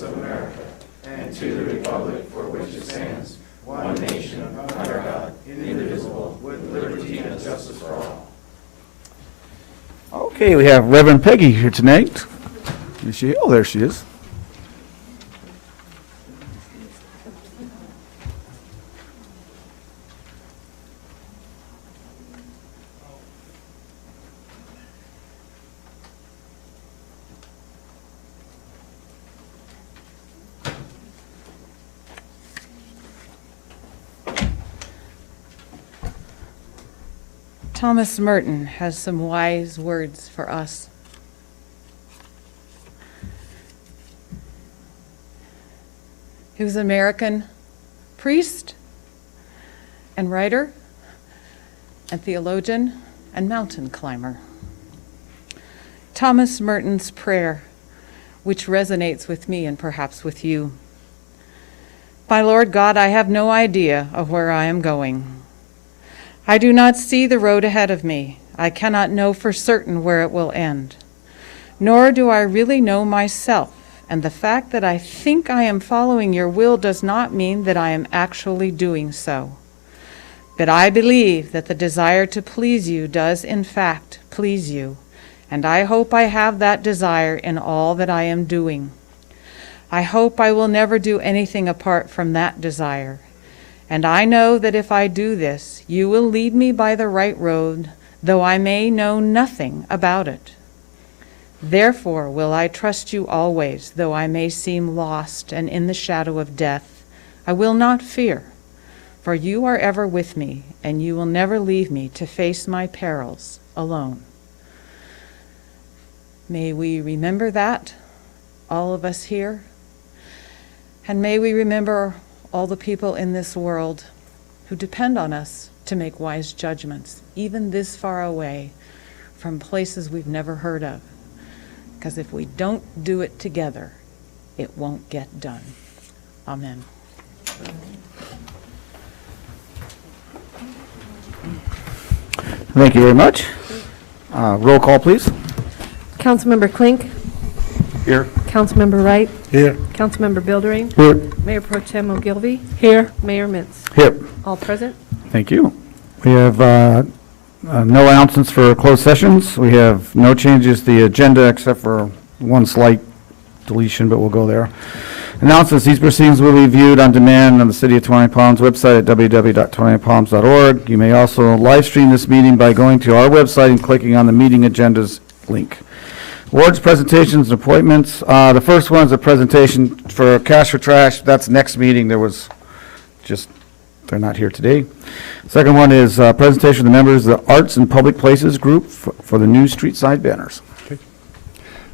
States of America and to the republic for which it stands, one nation, under God, indivisible, with liberty and justice for all. Okay, we have Reverend Peggy here tonight. Is she? Oh, there she is. Thomas Merton has some wise words for us. He was an American priest and writer and theologian and mountain climber. Thomas Merton's prayer, which resonates with me and perhaps with you. My Lord God, I have no idea of where I am going. I do not see the road ahead of me. I cannot know for certain where it will end. Nor do I really know myself, and the fact that I think I am following your will does not mean that I am actually doing so. But I believe that the desire to please you does in fact please you, and I hope I have that desire in all that I am doing. I hope I will never do anything apart from that desire. And I know that if I do this, you will lead me by the right road, though I may know nothing about it. Therefore will I trust you always, though I may seem lost and in the shadow of death. I will not fear, for you are ever with me, and you will never leave me to face my perils alone. May we remember that, all of us here, and may we remember all the people in this world who depend on us to make wise judgments, even this far away from places we've never heard of. Because if we don't do it together, it won't get done. Amen. Thank you very much. Roll call, please. Councilmember Klink. Here. Councilmember Wright. Here. Councilmember Bildering. Here. Mayor Pro Tem Ogilvy. Here. Mayor Mintz. Here. All present. Thank you. We have no announcements for closed sessions. We have no changes to the agenda except for one slight deletion, but we'll go there. Announcements. These proceedings will be viewed on demand on the City of 20 Palms website at www.20palms.org. You may also live stream this meeting by going to our website and clicking on the meeting agendas link. Awards, presentations, and appointments. The first one is a presentation for Cash for Trash. That's next meeting. They're not here today. Second one is a presentation of the members of the Arts and Public Places Group for the new street side banners.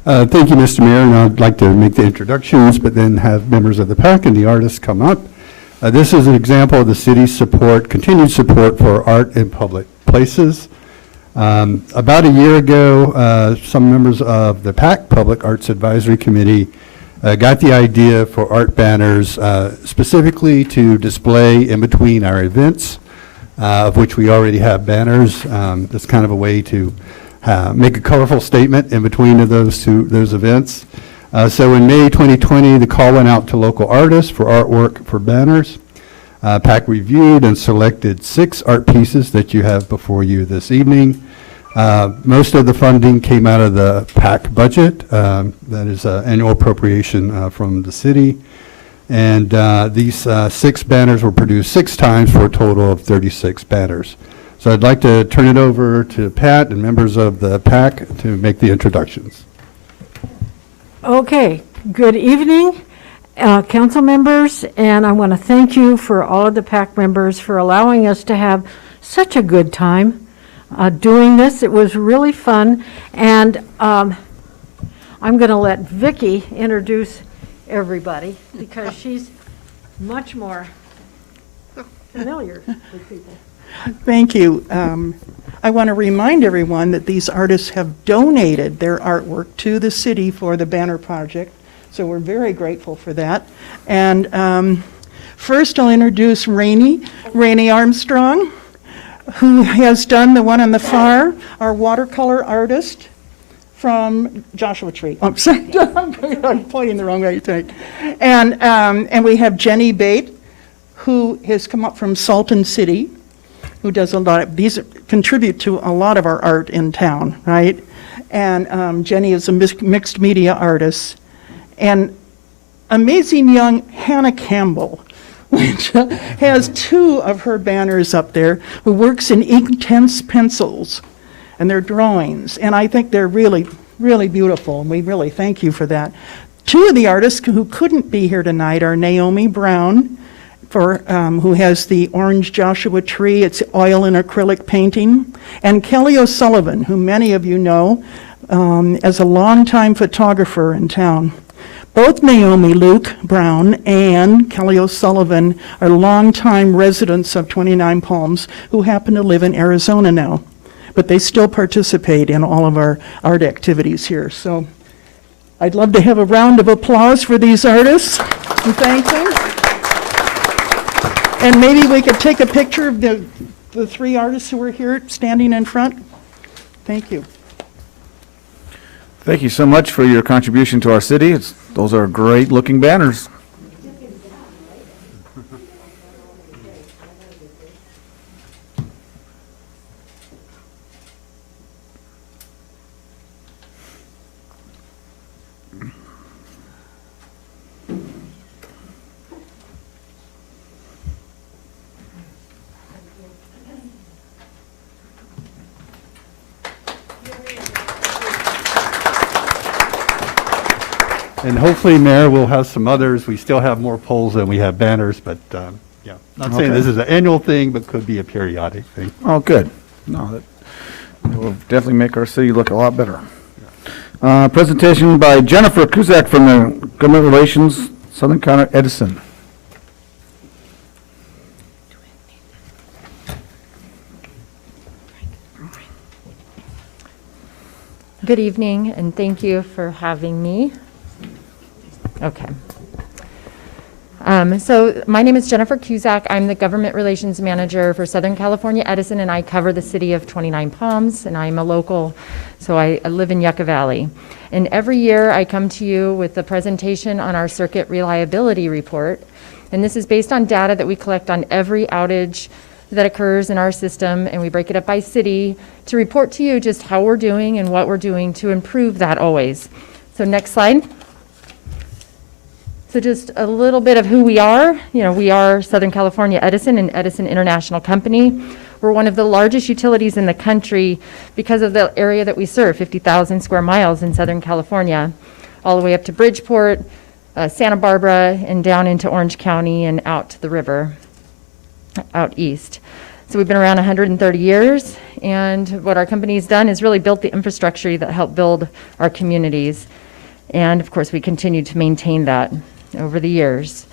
Thank you, Mr. Mayor, and I'd like to make the introductions, but then have members of the PAC and the artists come up. This is an example of the city's continued support for art in public places. About a year ago, some members of the PAC Public Arts Advisory Committee got the idea for art banners specifically to display in between our events, of which we already have banners. That's kind of a way to make a colorful statement in between of those events. So in May 2020, the call went out to local artists for artwork for banners. PAC reviewed and selected 6 art pieces that you have before you this evening. Most of the funding came out of the PAC budget, that is annual appropriation from the city. And these 6 banners were produced 6 times for a total of 36 banners. So I'd like to turn it over to Pat and members of the PAC to make the introductions. Okay, good evening, council members, and I want to thank you for all of the PAC members for allowing us to have such a good time doing this. It was really fun, and I'm going to let Vicki introduce everybody because she's much more familiar with people. Thank you. I want to remind everyone that these artists have donated their artwork to the city for the banner project, so we're very grateful for that. And first I'll introduce Rainey Armstrong, who has done the one on the far, our watercolor artist from Joshua Tree. I'm sorry, I'm pointing the wrong way, I think. And we have Jenny Bate, who has come up from Salton City, who does a lot of, these contribute to a lot of our art in town, right? And Jenny is a mixed media artist. And amazing young Hannah Campbell, which has 2 of her banners up there, who works in Inktense pencils, and they're drawings. And I think they're really, really beautiful, and we really thank you for that. 2 of the artists who couldn't be here tonight are Naomi Brown, who has the orange Joshua Tree, it's oil and acrylic painting, and Kelly O'Sullivan, who many of you know as a longtime photographer in town. Both Naomi Luke Brown and Kelly O'Sullivan are longtime residents of 29 Palms who happen to live in Arizona now, but they still participate in all of our art activities here. So I'd love to have a round of applause for these artists and thank them. And maybe we could take a picture of the 3 artists who are here standing in front. Thank you. Thank you so much for your contribution to our city. Those are great-looking banners. And hopefully, Mayor, we'll have some others. We still have more polls than we have banners, but, yeah. Not saying Okay. this is an annual thing, but could be a periodic thing. Oh, good. No, that will definitely make our city look a lot better. Presentation by Jennifer Cusak from the Government Relations, Southern County Edison. Good evening, and thank you for having me. Okay. So my name is Jennifer Cusak. I'm the Government Relations Manager for Southern California Edison, and I cover the city of 29 Palms, and I'm a local, so I live in Yucca Valley. And every year I come to you with a presentation on our circuit reliability report, and this is based on data that we collect on every outage that occurs in our system, and we break it up by city to report to you just how we're doing and what we're doing to improve that always. So next slide. So just a little bit of who we are. You know, we are Southern California Edison, an Edison International company. We're one of the largest utilities in the country because of the area that we serve, 50,000 square miles in Southern California, all the way up to Bridgeport, Santa Barbara, and down into Orange County and out to the river, out east. So we've been around 130 years, and what our company's done is really built the infrastructure that helped build our communities. And of course, we continue to maintain that over the years.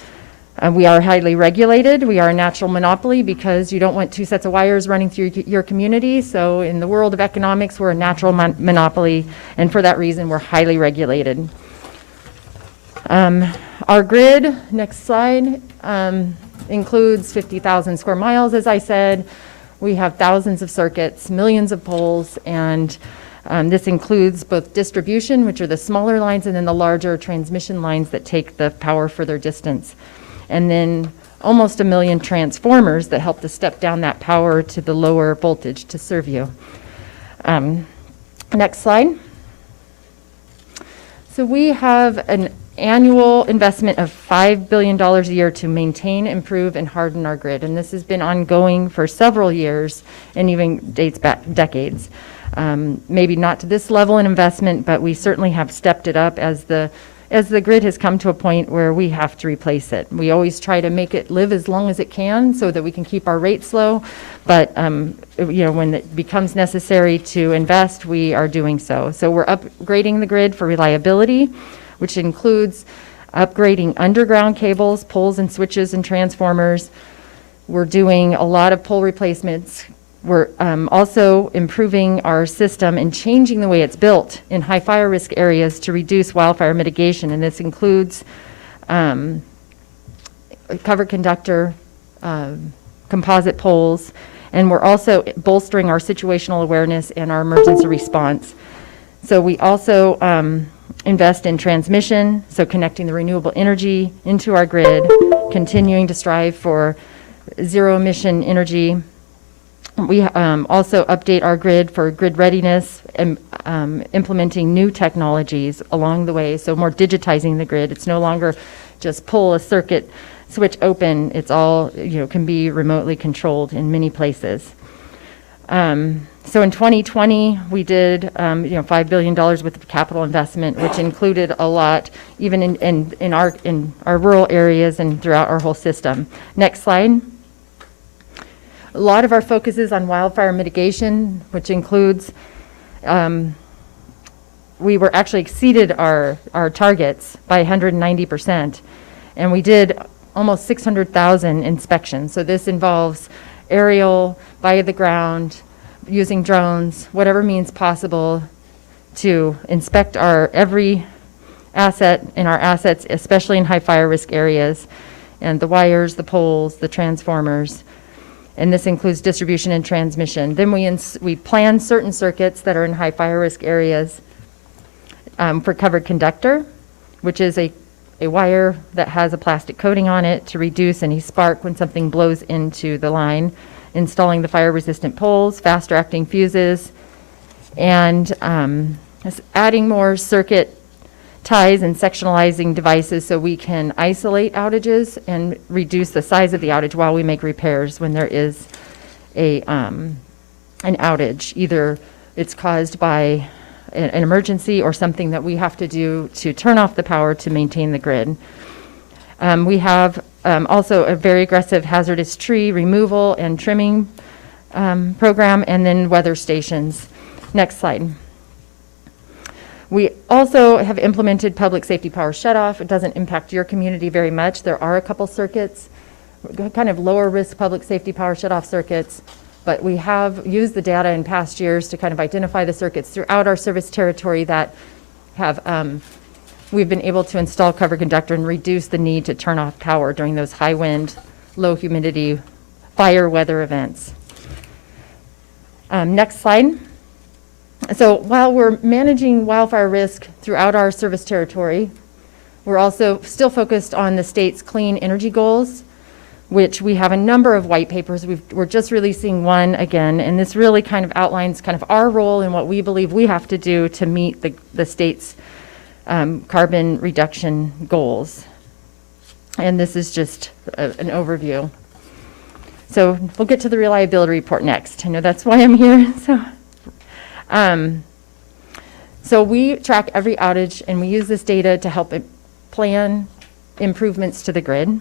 We are highly regulated. We are a natural monopoly because you don't want 2 sets of wires running through your community. So in the world of economics, we're a natural monopoly, and for that reason, we're highly regulated. Our grid, next slide, includes 50,000 square miles, as I said. We have thousands of circuits, millions of poles, and this includes both distribution, which are the smaller lines, and then the larger transmission lines that take the power further distance. And then almost 1 million transformers that help to step down that power to the lower voltage to serve you. Next slide. So we have an annual investment of $5 billion a year to maintain, improve, and harden our grid. And this has been ongoing for several years and even dates back decades. Maybe not to this level in investment, but we certainly have stepped it up as the grid has come to a point where we have to replace it. We always try to make it live as long as it can so that we can keep our rates low, but you know, when it becomes necessary to invest, we are doing so. So we're upgrading the grid for reliability, which includes upgrading underground cables, poles and switches and transformers. We're doing a lot of pole replacements. We're also improving our system and changing the way it's built in high fire risk areas to reduce wildfire mitigation. And this includes covered conductor, composite poles, and we're also bolstering our situational awareness and our emergency response. So we also invest in transmission, so connecting the renewable energy into our grid, continuing to strive for zero emission energy. We also update our grid for grid readiness and implementing new technologies along the way, so more digitizing the grid. It's no longer just pull a circuit switch open. It's all, can be remotely controlled in many places. So in 2020, we did, $5 billion worth of capital investment, which included a lot, even in our rural areas and throughout our whole system. Next slide. A lot of our focus is on wildfire mitigation, which includes, we were actually exceeded our targets by 190%, and we did almost 600,000 inspections. So this involves aerial, by the ground, using drones, whatever means possible to inspect our every asset in our assets, especially in high fire risk areas, and the wires, the poles, the transformers. And this includes distribution and transmission. Then we plan certain circuits that are in high fire risk areas for covered conductor, which is a wire that has a plastic coating on it to reduce any spark when something blows into the line, installing the fire resistant poles, faster acting fuses, and adding more circuit ties and sectionalizing devices so we can isolate outages and reduce the size of the outage while we make repairs when there is an outage. Either it's caused by an emergency or something that we have to do to turn off the power to maintain the grid. We have also a very aggressive hazardous tree removal and trimming program, and then weather stations. Next slide. We also have implemented public safety power shutoff. It doesn't impact your community very much. There are a couple circuits, kind of lower risk public safety power shutoff circuits, but we have used the data in past years to kind of identify the circuits throughout our service territory that have, we've been able to install cover conductor and reduce the need to turn off power during those high wind, low humidity, fire weather events. Next slide. So while we're managing wildfire risk throughout our service territory, we're also still focused on the state's clean energy goals, which we have a number of white papers. We're just releasing one again, and this really kind of outlines kind of our role and what we believe we have to do to meet the state's carbon reduction goals. And this is just an overview. So we'll get to the reliability report next. I know that's why I'm here. So we track every outage, and we use this data to help plan improvements to the grid.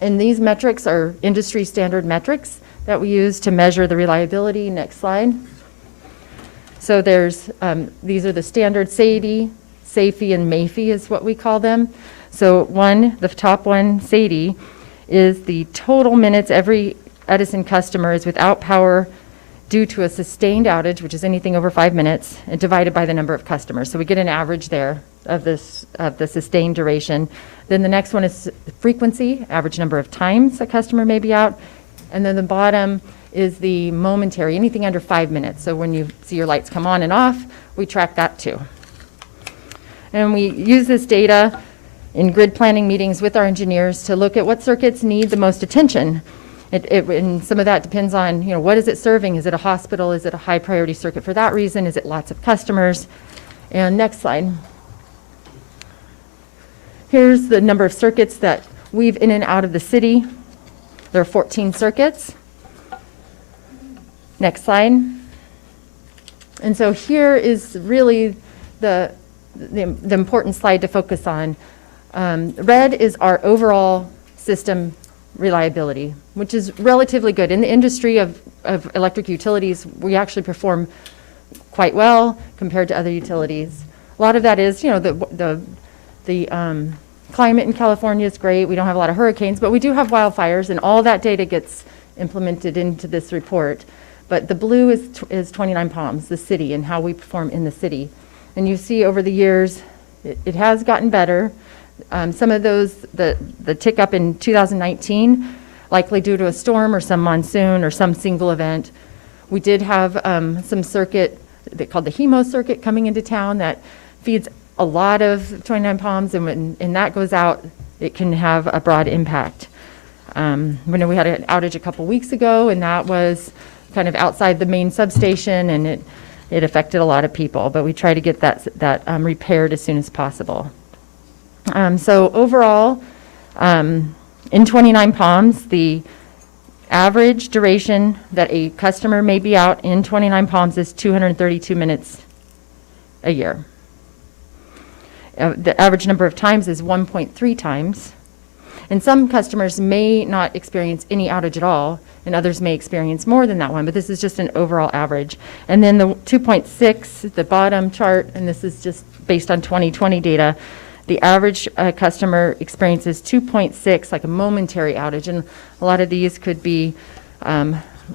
And these metrics are industry standard metrics that we use to measure the reliability. Next slide. So there's, these are the standard SAIDI, SAFE, and MAFE is what we call them. So the top one, SAIDI, is the total minutes every Edison customer is without power due to a sustained outage, which is anything over 5 minutes, and divided by the number of customers. So we get an average there of the sustained duration. Then the next one is frequency, average number of times a customer may be out. And then the bottom is the momentary, anything under 5 minutes. So when you see your lights come on and off, we track that too. And we use this data in grid planning meetings with our engineers to look at what circuits need the most attention. And some of that depends on, what is it serving? Is it a hospital? Is it a high priority circuit for that reason? Is it lots of customers? And next slide. Here's the number of circuits that weave in and out of the city. There are 14 circuits. Next slide. And so here is really the important slide to focus on. Red is our overall system reliability, which is relatively good. In the industry of electric utilities, we actually perform quite well compared to other utilities. A lot of that is, the climate in California is great. We don't have a lot of hurricanes, but we do have wildfires, and all that data gets implemented into this report. But the blue is 29 Palms, the city, and how we perform in the city. And you see over the years, it has gotten better. Some of those, the tick up in 2019, likely due to a storm or some monsoon or some single event. We did have some circuit called the Hemo circuit coming into town that feeds a lot of 29 Palms, and when that goes out, it can have a broad impact. We had an outage a couple weeks ago, and that was kind of outside the main substation, and it affected a lot of people, but we try to get that repaired as soon as possible. So overall, in 29 Palms, the average duration that a customer may be out in 29 Palms is 232 minutes a year. The average number of times is 1.3 times. And some customers may not experience any outage at all, and others may experience more than that one, but this is just an overall average. And then the 2.6, the bottom chart, and this is just based on 2020 data, the average customer experiences 2.6, like a momentary outage, and a lot of these could be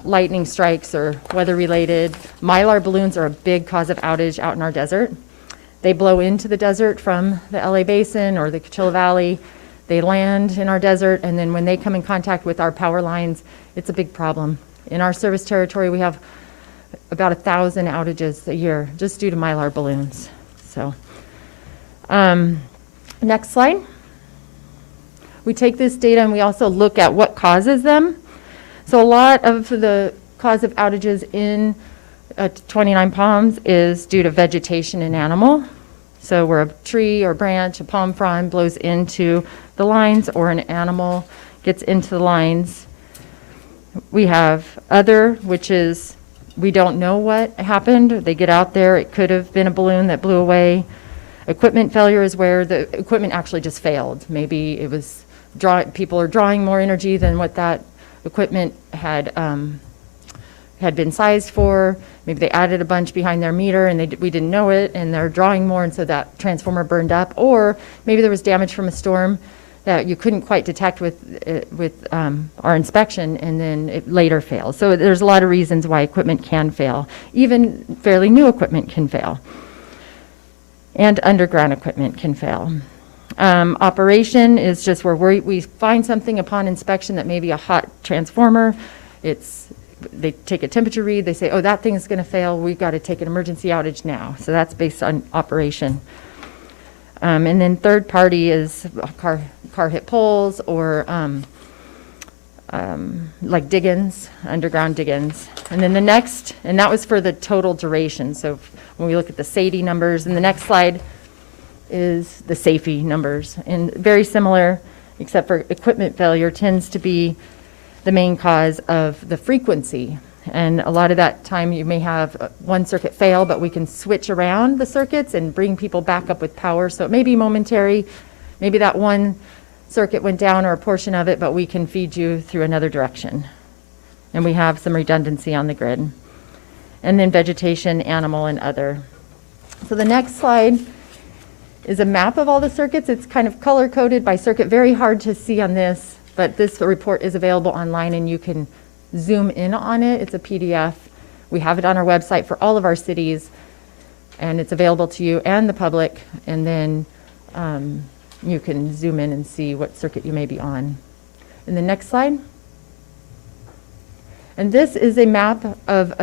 lightning strikes or weather-related. Mylar balloons are a big cause of outage out in our desert. They blow into the desert from the LA Basin or the Coachella Valley. They land in our desert, and then when they come in contact with our power lines, it's a big problem. In our service territory, we have about 1,000 outages a year just due to Mylar balloons. So, next slide. We take this data and we also look at what causes them. So a lot of the cause of outages in 29 Palms is due to vegetation and animal. So where a tree or branch, a palm frond blows into the lines, or an animal gets into the lines. We have other, which is we don't know what happened. They get out there, it could have been a balloon that blew away. Equipment failure is where the equipment actually just failed. Maybe it was people are drawing more energy than what that equipment had been sized for. Maybe they added a bunch behind their meter and we didn't know it, and they're drawing more, and so that transformer burned up. Or maybe there was damage from a storm that you couldn't quite detect with our inspection, and then it later failed. So there's a lot of reasons why equipment can fail. Even fairly new equipment can fail. And underground equipment can fail. Operation is just where we find something upon inspection that may be a hot transformer. They take a temperature read, they say, oh, that thing is going to fail, we've got to take an emergency outage now. So that's based on operation. And then third party is car hit poles, or like dig-ins, underground dig-ins. And then the next, and that was for the total duration. So when we look at the SAIDI numbers, and the next slide is the SAFE numbers. And very similar, except for equipment failure tends to be the main cause of the frequency. And a lot of that time you may have one circuit fail, but we can switch around the circuits and bring people back up with power. So it may be momentary. Maybe that one circuit went down or a portion of it, but we can feed you through another direction. And we have some redundancy on the grid. And then vegetation, animal, and other. So the next slide is a map of all the circuits. It's kind of color-coded by circuit. Very hard to see on this, but this report is available online and you can zoom in on it. It's a PDF. We have it on our website for all of our cities, and it's available to you and the public, and then you can zoom in and see what circuit you may be on. In the next slide. And this is a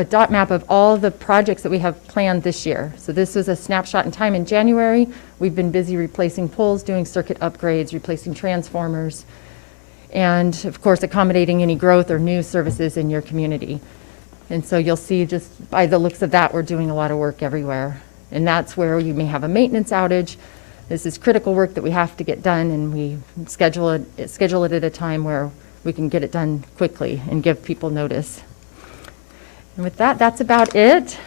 dot map of all the projects that we have planned this year. So this was a snapshot in time in January. We've been busy replacing poles, doing circuit upgrades, replacing transformers, and of course accommodating any growth or new services in your community. And so you'll see just by the looks of that, we're doing a lot of work everywhere. And that's where you may have a maintenance outage. This is critical work that we have to get done, and we schedule it at a time where we can get it done quickly and give people notice. And with that, that's about it.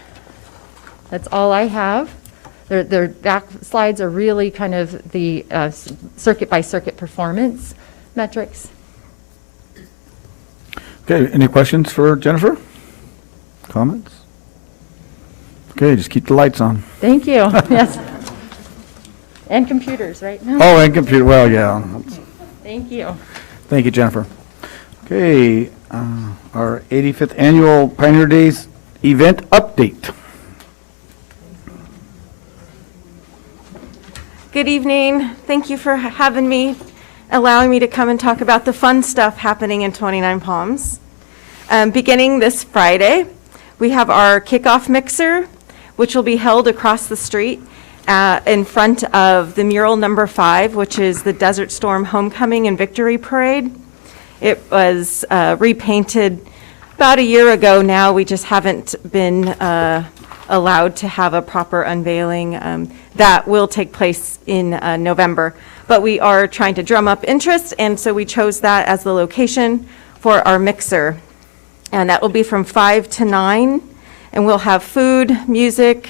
That's all I have. Their back slides are really kind of the circuit by circuit performance metrics. Okay, any questions for Jennifer? Comments? Okay, just keep the lights on. Thank you. Yes. And computers, right? Oh, and computer, well, yeah. Thank you. Thank you, Jennifer. Okay, our 85th Annual Pioneer Days event update. Good evening. Thank you for having me, allowing me to come and talk about the fun stuff happening in 29 Palms. Beginning this Friday, we have our kickoff mixer, which will be held across the street in front of the mural number 5, which is the Desert Storm Homecoming and Victory Parade. It was repainted about a year ago now. We just haven't been allowed to have a proper unveiling. That will take place in November. But we are trying to drum up interest, and so we chose that as the location for our mixer. And that will be from 5 to 9, and we'll have food, music,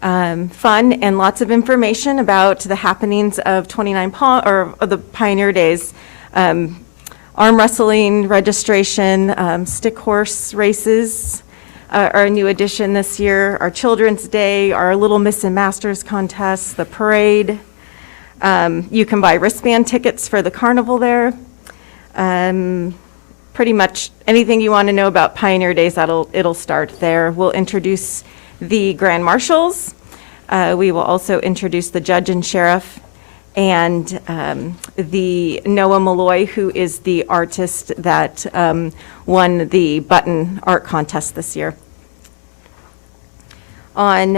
fun, and lots of information about the happenings of 29 or the Pioneer Days. Arm wrestling, registration, stick horse races are a new addition this year. Our Children's Day, our Little Miss and Masters contest, the parade. You can buy wristband tickets for the carnival there. Pretty much anything you want to know about Pioneer Days, it'll start there. We'll introduce the Grand Marshals. We will also introduce the Judge and Sheriff and the Noah Malloy, who is the artist that won the Button Art Contest this year. On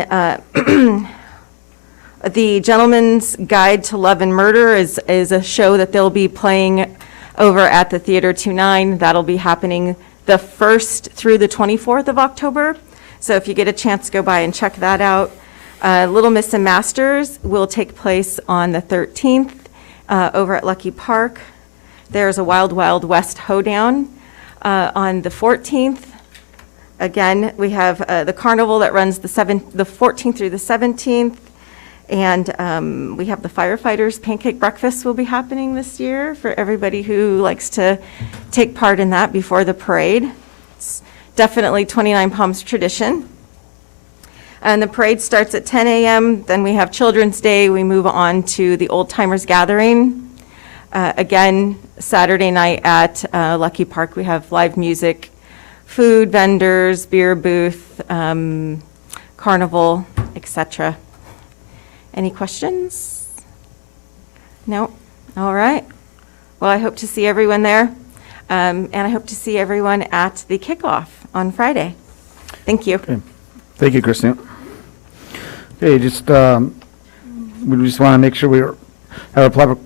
the Gentleman's Guide to Love and Murder is a show that they'll be playing over at the Theater 29. That'll be happening the 1st through the 24th of October. So if you get a chance, go by and check that out. Little Miss and Masters will take place on the 13th over at Lucky Park. There's a Wild Wild West hoedown on the 14th. Again, we have the carnival that runs the 14th through the 17th. And we have the firefighters pancake breakfast will be happening this year for everybody who likes to take part in that before the parade. It's definitely 29 Palms tradition. And the parade starts at 10 a.m. Then we have Children's Day. We move on to the Old Timers Gathering. Again, Saturday night at Lucky Park, we have live music, food vendors, beer booth, carnival, etc. Any questions? No? All right. Well, I hope to see everyone there. And I hope to see everyone at the kickoff on Friday. Thank you. Okay. Thank you, Christine. Okay, we just want to make sure we have a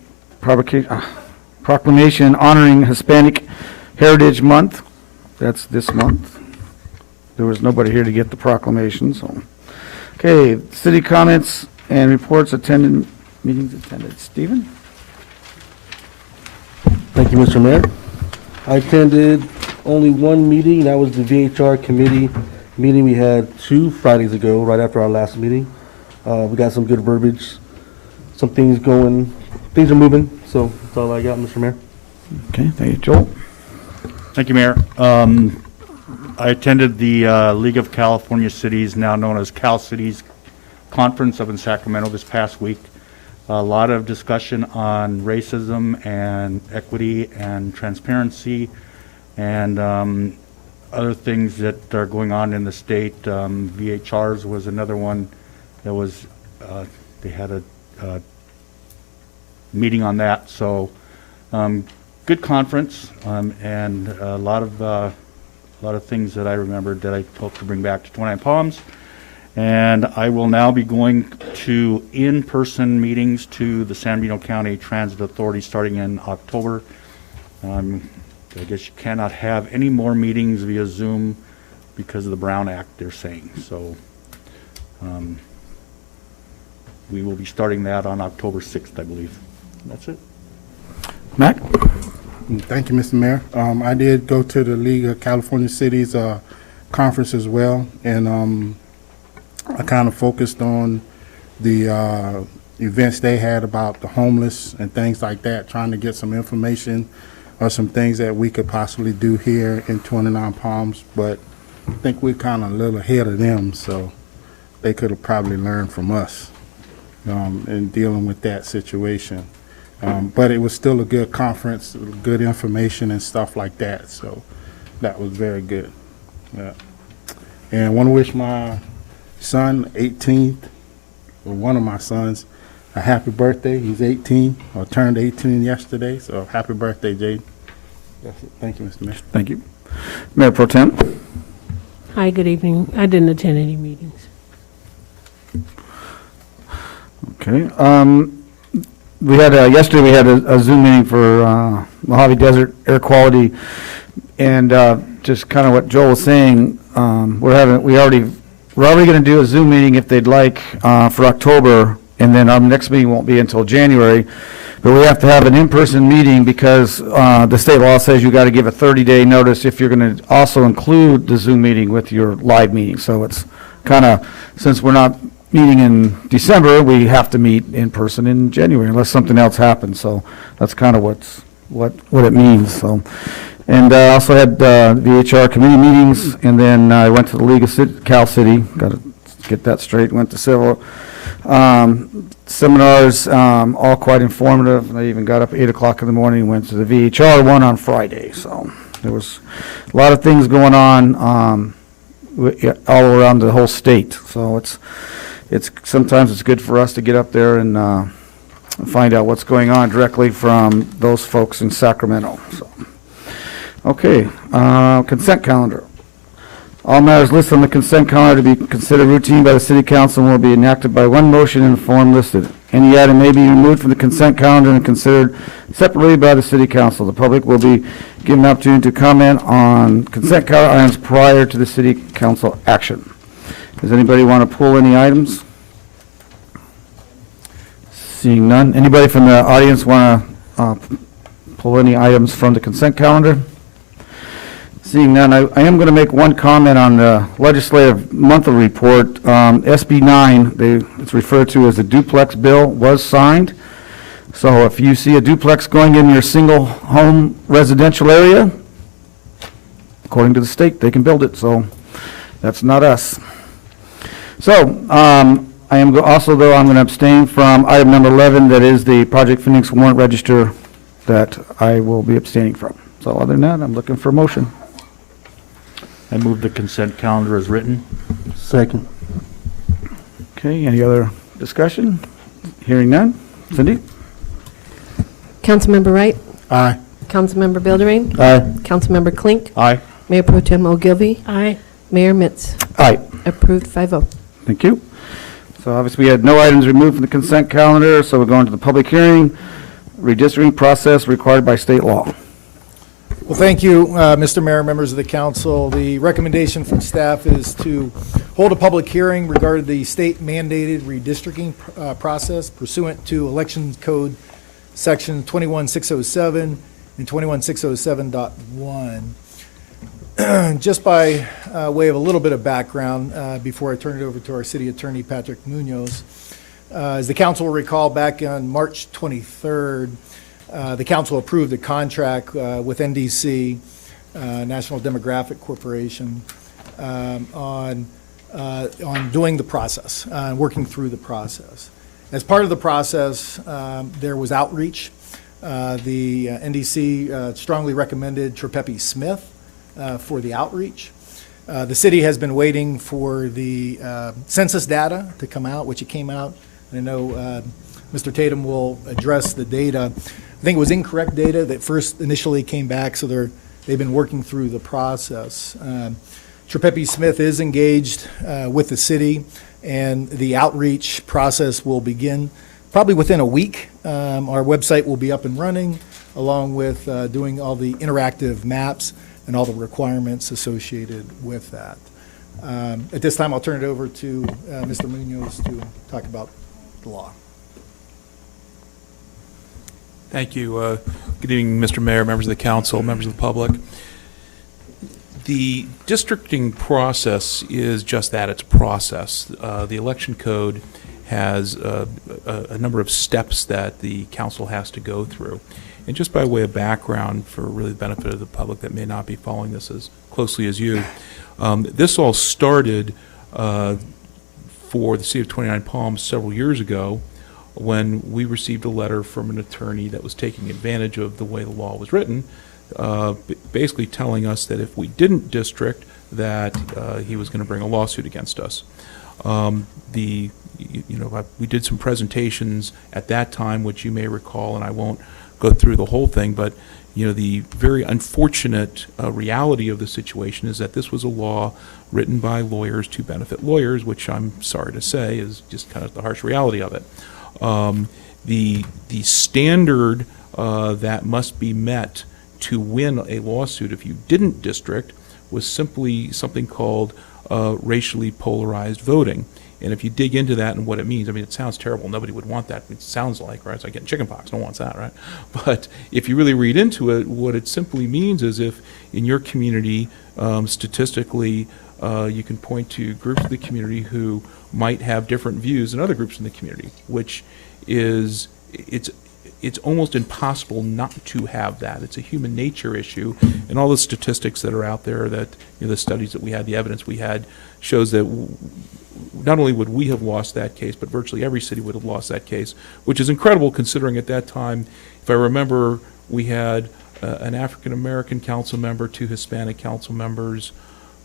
proclamation honoring Hispanic Heritage Month. That's this month. There was nobody here to get the proclamation, so. Okay, city comments and reports attended, meetings attended. Stephen? Thank you, Mr. Mayor. I attended only one meeting, that was the VHR committee meeting we had 2 Fridays ago, right after our last meeting. We got some good verbiage, some things going, things are moving, so that's all I got, Mr. Mayor. Okay, thank you. Joel? Thank you, Mayor. I attended the League of California Cities, now known as Cal Cities, conference up in Sacramento this past week. A lot of discussion on racism and equity and transparency and other things that are going on in the state. VHRs was another one that was, they had a meeting on that. So good conference and a lot of things that I remembered that I hope to bring back to 29 Palms. And I will now be going to in-person meetings to the San Bernardino County Transit Authority starting in October. I guess you cannot have any more meetings via Zoom because of the Brown Act, they're saying. So we will be starting that on October 6th, I believe. That's it. Matt? Thank you, Mr. Mayor. I did go to the League of California Cities conference as well, and I kind of focused on the events they had about the homeless and things like that, trying to get some information or some things that we could possibly do here in 29 Palms, but I think we're kind of a little ahead of them, so they could have probably learned from us in dealing with that situation. But it was still a good conference, good information and stuff like that, so that was very good. Yeah. And I want to wish my son, 18th, or one of my sons, a happy birthday. He's 18, or turned 18 yesterday, so happy birthday, Jade. That's it. Thank you, Mr. Mayor. Thank you. Mayor Pro Tem? Hi, good evening. I didn't attend any meetings. Okay. We had, yesterday we had a Zoom meeting for Mojave Desert air quality, and just kind of what Joel was saying, we're already going to do a Zoom meeting if they'd like for October, and then our next meeting won't be until January. But we have to have an in-person meeting because the state law says you got to give a 30-day notice if you're going to also include the Zoom meeting with your live meeting. So it's kind of, since we're not meeting in December, we have to meet in person in January unless something else happens. So that's kind of what it means. So, and I also had VHR committee meetings, and then I went to the League of Cal City. Got to get that straight. Went to several seminars, all quite informative. I even got up 8 o'clock in the morning and went to the VHR one on Friday. So there was a lot of things going on all around the whole state. So it's sometimes it's good for us to get up there and find out what's going on directly from those folks in Sacramento. So, okay, consent calendar. All matters listed on the consent calendar to be considered routine by the City Council will be enacted by one motion in the form listed. Any item may be removed from the consent calendar and considered separately by the City Council. The public will be given an opportunity to comment on consent calendar items prior to the City Council action. Does anybody want to pull any items? Seeing none. Anybody from the audience want to pull any items from the consent calendar? Seeing none, I am going to make one comment on the legislative monthly report. SB 9, it's referred to as the duplex bill, was signed. So if you see a duplex going in your single home residential area, according to the state, they can build it. So that's not us. So I am also, though, I'm going to abstain from item number 11, that is the Project Phoenix warrant register that I will be abstaining from. So other than that, I'm looking for a motion. I move the consent calendar as written. Second. Okay, any other discussion? Hearing none. Cindy? Councilmember Wright? Aye. Councilmember Bilderrain? Aye. Councilmember Klink? Aye. Mayor Pro Tem Ogilvy? Aye. Mayor Mitz? Aye. Approved 5-0. Thank you. So obviously we had no items removed from the consent calendar, so we're going to the public hearing, redistricting process required by state law. Well, thank you, Mr. Mayor, members of the council. The recommendation from staff is to hold a public hearing regarding the state-mandated redistricting process pursuant to Election Code Section 21607 and 21607.1. Just by way of a little bit of background, before I turn it over to our city attorney, Patrick Munoz, as the council will recall, back on March 23rd, the council approved a contract with NDC, National Demographic Corporation, on doing the process, working through the process. As part of the process, there was outreach. The NDC strongly recommended Trepepe Smith for the outreach. The city has been waiting for the census data to come out, which it came out. I know Mr. Tatum will address the data. I think it was incorrect data that first initially came back, so they've been working through the process. Trepepe Smith is engaged with the city, and the outreach process will begin probably within a week. Our website will be up and running, along with doing all the interactive maps and all the requirements associated with that. At this time, I'll turn it over to Mr. Munoz to talk about the law. Thank you. Good evening, Mr. Mayor, members of the council, members of the public. The districting process is just that, it's a process. The election code has a number of steps that the council has to go through. And just by way of background, for really the benefit of the public that may not be following this as closely as you, this all started for the city of 29 Palms several years ago, when we received a letter from an attorney that was taking advantage of the way the law was written, basically telling us that if we didn't district, that he was going to bring a lawsuit against us. We did some presentations at that time, which you may recall, and I won't go through the whole thing, but the very unfortunate reality of the situation is that this was a law written by lawyers to benefit lawyers, which I'm sorry to say is just kind of the harsh reality of it. The standard that must be met to win a lawsuit if you didn't district was simply something called racially polarized voting. And if you dig into that and what it means, I mean, it sounds terrible. Nobody would want that. It sounds like, right? It's like getting chickenpox. No one wants that, right? But if you really read into it, what it simply means is if in your community, statistically, you can point to groups of the community who might have different views than other groups in the community, which is, it's almost impossible not to have that. It's a human nature issue, and all the statistics that are out there, that the studies that we had, the evidence we had, shows that not only would we have lost that case, but virtually every city would have lost that case, which is incredible considering at that time, if I remember, we had an African-American council member, 2 Hispanic council members.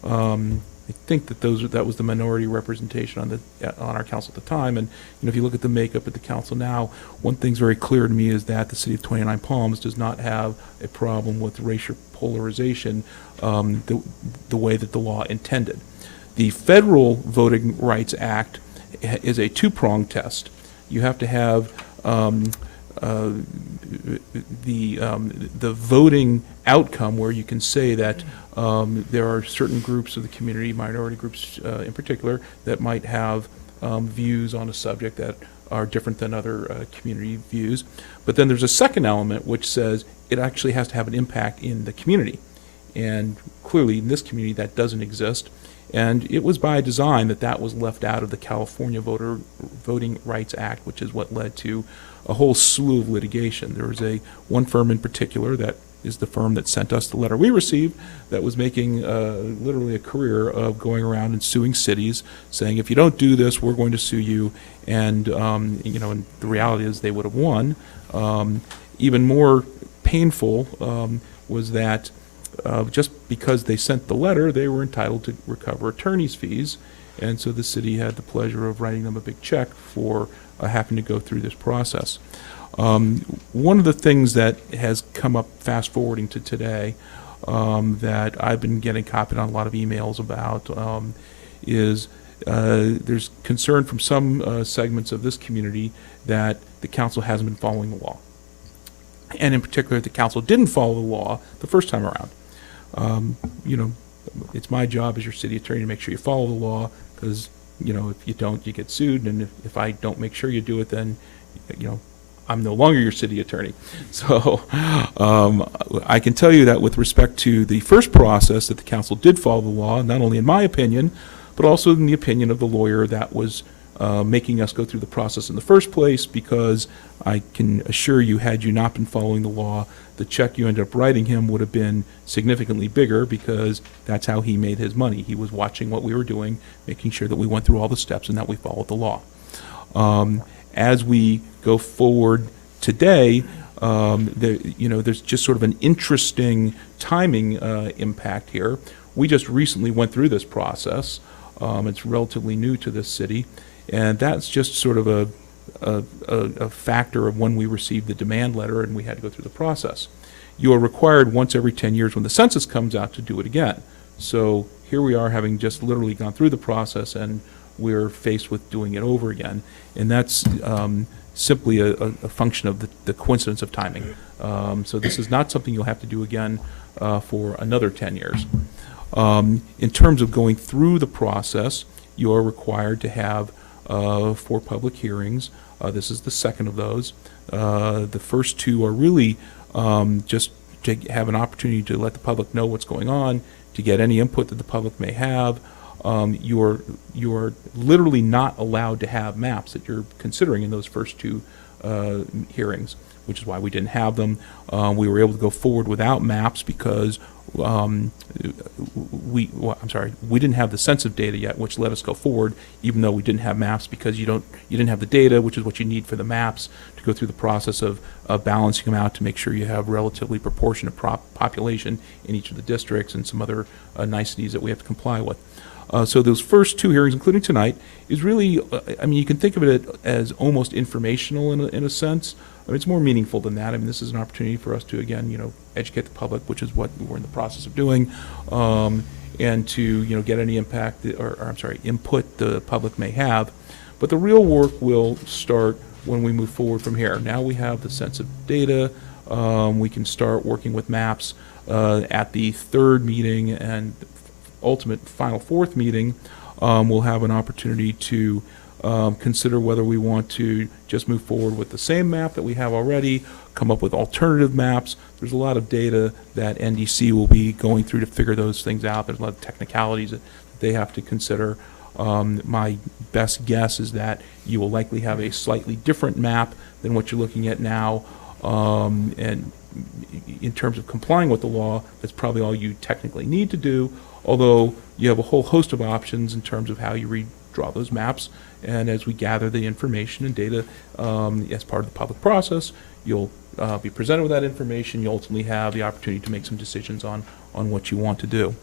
I think that that was the minority representation on our council at the time. And if you look at the makeup of the council now, one thing's very clear to me is that the city of 29 Palms does not have a problem with racial polarization the way that the law intended. The Federal Voting Rights Act is a 2-pronged test. You have to have the voting outcome where you can say that there are certain groups of the community, minority groups in particular, that might have views on a subject that are different than other community views. But then there's a second element which says it actually has to have an impact in the community. And clearly in this community that doesn't exist. And it was by design that was left out of the California Voting Rights Act, which is what led to a whole slew of litigation. There was one firm in particular that is the firm that sent us the letter we received that was making literally a career of going around and suing cities, saying, if you don't do this, we're going to sue you. And, and the reality is they would have won. Even more painful was that just because they sent the letter, they were entitled to recover attorney's fees. And so the city had the pleasure of writing them a big check for having to go through this process. One of the things that has come up fast forwarding to today that I've been getting copied on a lot of emails about is there's concern from some segments of this community that the council hasn't been following the law. And in particular, the council didn't follow the law the first time around. It's my job as your city attorney to make sure you follow the law, because, if you don't, you get sued. And if I don't make sure you do it, then, I'm no longer your city attorney. So I can tell you that with respect to the first process, that the council did follow the law, not only in my opinion, but also in the opinion of the lawyer that was making us go through the process in the first place, because I can assure you, had you not been following the law, the check you ended up writing him would have been significantly bigger, because that's how he made his money. He was watching what we were doing, making sure that we went through all the steps and that we followed the law. As we go forward today, there's just sort of an interesting timing impact here. We just recently went through this process. It's relatively new to this city, and that's just sort of a factor of when we received the demand letter and we had to go through the process. You are required once every 10 years when the census comes out to do it again. So here we are, having just literally gone through the process, and we're faced with doing it over again. And that's simply a function of the coincidence of timing. So this is not something you'll have to do again for another 10 years. In terms of going through the process, you are required to have 4 public hearings. This is the second of those. The first 2 are really just to have an opportunity to let the public know what's going on, to get any input that the public may have. You are literally not allowed to have maps that you're considering in those first 2 hearings, which is why we didn't have them. We were able to go forward without maps because we didn't have the census data yet, which let us go forward, even though we didn't have maps, because you didn't have the data, which is what you need for the maps to go through the process of balancing them out to make sure you have relatively proportionate population in each of the districts, and some other niceties that we have to comply with. So those first 2 hearings, including tonight, is really, you can think of it as almost informational in a sense. It's more meaningful than that. This is an opportunity for us to, again, educate the public, which is what we're in the process of doing, and to, get any impact input the public may have. But the real work will start when we move forward from here. Now we have the census data. We can start working with maps at the third meeting and ultimate final fourth meeting. We'll have an opportunity to consider whether we want to just move forward with the same map that we have already, come up with alternative maps. There's a lot of data that NDC will be going through to figure those things out. There's a lot of technicalities that they have to consider. My best guess is that you will likely have a slightly different map than what you're looking at now. And in terms of complying with the law, that's probably all you technically need to do, although you have a whole host of options in terms of how you redraw those maps. And as we gather the information and data as part of the public process, you'll be presented with that information. You ultimately have the opportunity to make some decisions on what you want to do.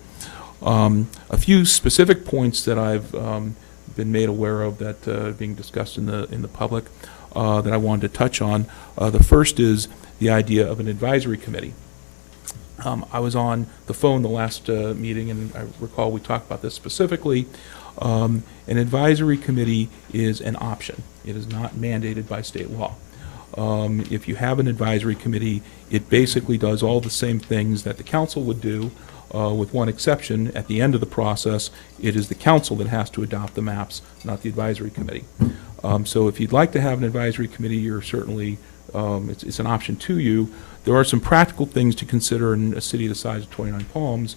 A few specific points that I've been made aware of that are being discussed in the public that I wanted to touch on. The first is the idea of an advisory committee. I was on the phone the last meeting, and I recall we talked about this specifically. An advisory committee is an option. It is not mandated by state law. If you have an advisory committee, it basically does all the same things that the council would do, with one exception. At the end of the process, it is the council that has to adopt the maps, not the advisory committee. So if you'd like to have an advisory committee, you're certainly, it's an option to you. There are some practical things to consider in a city the size of 29 Palms.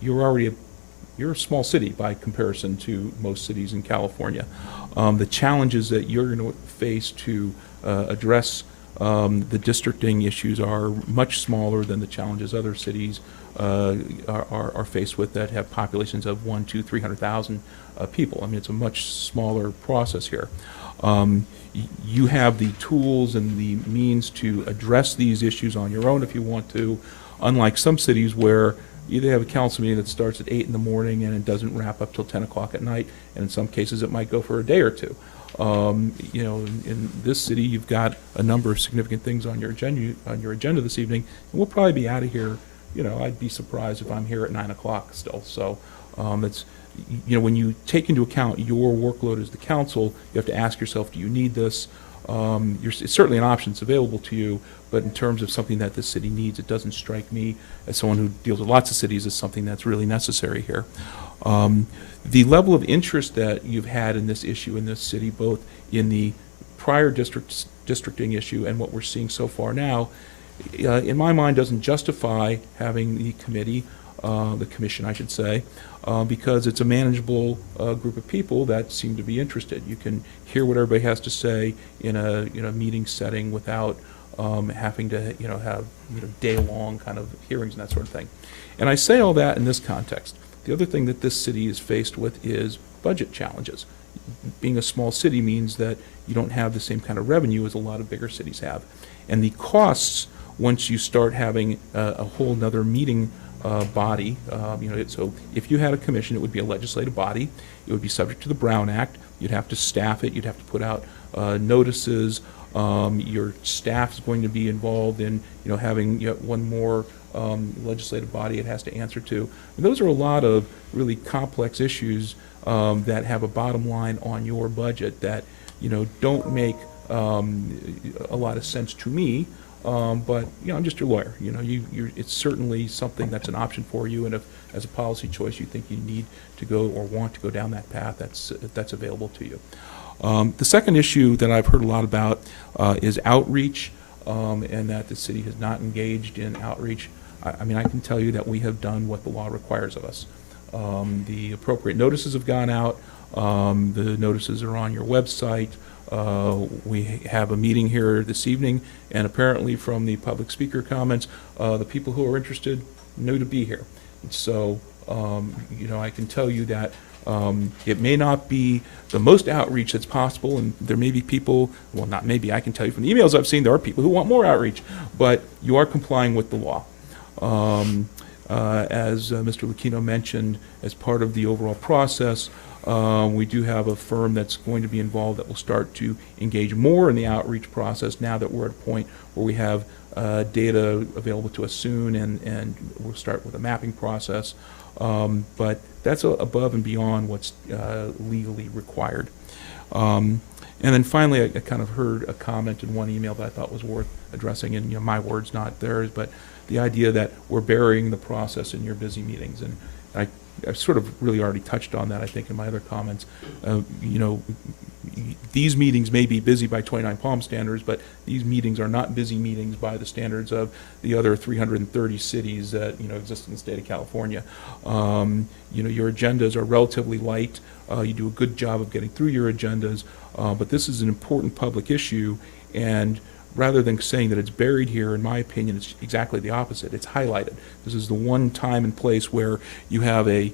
You're a small city by comparison to most cities in California. The challenges that you're going to face to address the districting issues are much smaller than the challenges other cities are faced with that have populations of 100,000 to 300,000 people. I mean, it's a much smaller process here. You have the tools and the means to address these issues on your own if you want to, unlike some cities where you have a council meeting that starts at 8 in the morning and it doesn't wrap up till 10 o'clock at night, and in some cases it might go for a day or two. You know, in this city, you've got a number of significant things on your agenda this evening, and we'll probably be out of here. You know, I'd be surprised if I'm here at 9 o'clock still. So it's, you know, when you take into account your workload as the council, you have to ask yourself, do you need this? It's certainly an option that's available to you, but in terms of something that this city needs, it doesn't strike me as someone who deals with lots of cities as something that's really necessary here. The level of interest that you've had in this issue in this city, both in the prior districting issue and what we're seeing so far now, in my mind doesn't justify having the committee, the commission I should say, because it's a manageable group of people that seem to be interested. You can hear what everybody has to say in a meeting setting without having to have day-long kind of hearings and that sort of thing. And I say all that in this context. The other thing that this city is faced with is budget challenges. Being a small city means that you don't have the same kind of revenue as a lot of bigger cities have. And the costs, once you start having a whole nother meeting body, so if you had a commission, it would be a legislative body. It would be subject to the Brown Act. You'd have to staff it. You'd have to put out notices. Your staff is going to be involved in having one more legislative body it has to answer to. And those are a lot of really complex issues that have a bottom line on your budget that don't make a lot of sense to me. But I'm just your lawyer. It's certainly something that's an option for you, and if as a policy choice you think you need to go or want to go down that path, that's available to you. The second issue that I've heard a lot about is outreach, and that the city has not engaged in outreach. I mean, I can tell you that we have done what the law requires of us. The appropriate notices have gone out. The notices are on your website. We have a meeting here this evening, and apparently from the public speaker comments, the people who are interested know to be here. So, I can tell you that it may not be the most outreach that's possible, and there may be people, well, not maybe, I can tell you from the emails I've seen, there are people who want more outreach, but you are complying with the law. As Mr. Lucchino mentioned, as part of the overall process, we do have a firm that's going to be involved that will start to engage more in the outreach process now that we're at a point where we have data available to us soon, and we'll start with a mapping process. But that's above and beyond what's legally required. And then finally, I kind of heard a comment in one email that I thought was worth addressing, and my words, not theirs, but the idea that we're burying the process in your busy meetings. And I sort of really already touched on that, I think, in my other comments. These meetings may be busy by 29 Palm standards, but these meetings are not busy meetings by the standards of the other 330 cities that exist in the state of California. Your agendas are relatively light. You do a good job of getting through your agendas, but this is an important public issue, and rather than saying that it's buried here, in my opinion, it's exactly the opposite. It's highlighted. This is the one time and place where you have a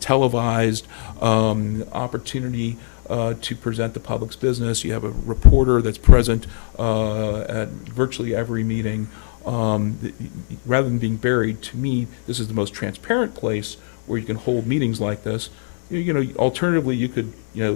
televised opportunity to present the public's business. You have a reporter that's present at virtually every meeting. Rather than being buried, to me, this is the most transparent place where you can hold meetings like this. Alternatively, you could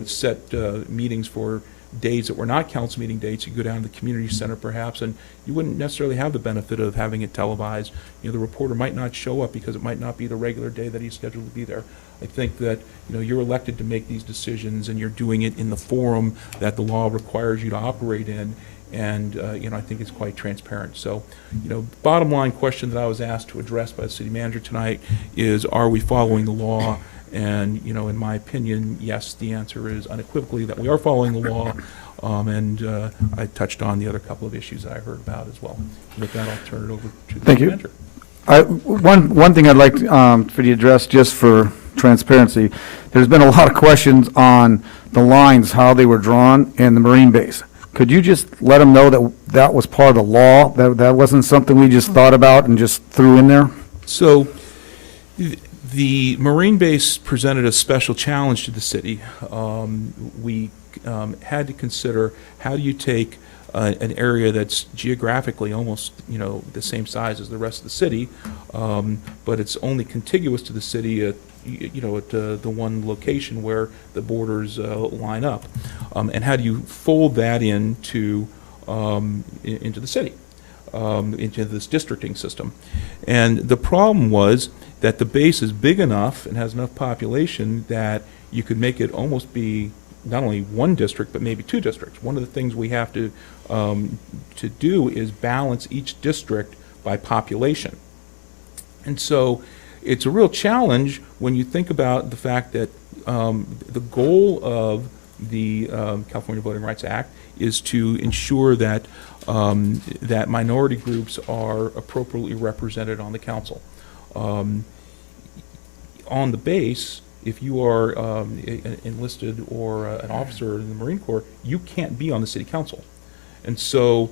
set meetings for days that were not council meeting dates. You go down to the community center perhaps, and you wouldn't necessarily have the benefit of having it televised. The reporter might not show up because it might not be the regular day that he's scheduled to be there. I think that you're elected to make these decisions, and you're doing it in the forum that the law requires you to operate in, and I think it's quite transparent. So, bottom line question that I was asked to address by the city manager tonight is, are we following the law? And, in my opinion, yes, the answer is unequivocally that we are following the law. And I touched on the other couple of issues that I heard about as well. With that, I'll turn it over to the city manager. One thing I'd like for you to address, just for transparency, there's been a lot of questions on the lines, how they were drawn in the Marine base. Could you just let them know that that was part of the law, that wasn't something we just thought about and just threw in there? So the Marine base presented a special challenge to the city. We had to consider, how do you take an area that's geographically almost the same size as the rest of the city, but it's only contiguous to the city at the one location where the borders line up, and how do you fold that into the city, into this districting system? And the problem was that the base is big enough and has enough population that you could make it almost be not only one district, but maybe two districts. One of the things we have to do is balance each district by population. And so it's a real challenge when you think about the fact that the goal of the California Voting Rights Act is to ensure that that minority groups are appropriately represented on the council. On the base, if you are enlisted or an officer in the Marine Corps, you can't be on the city council. And so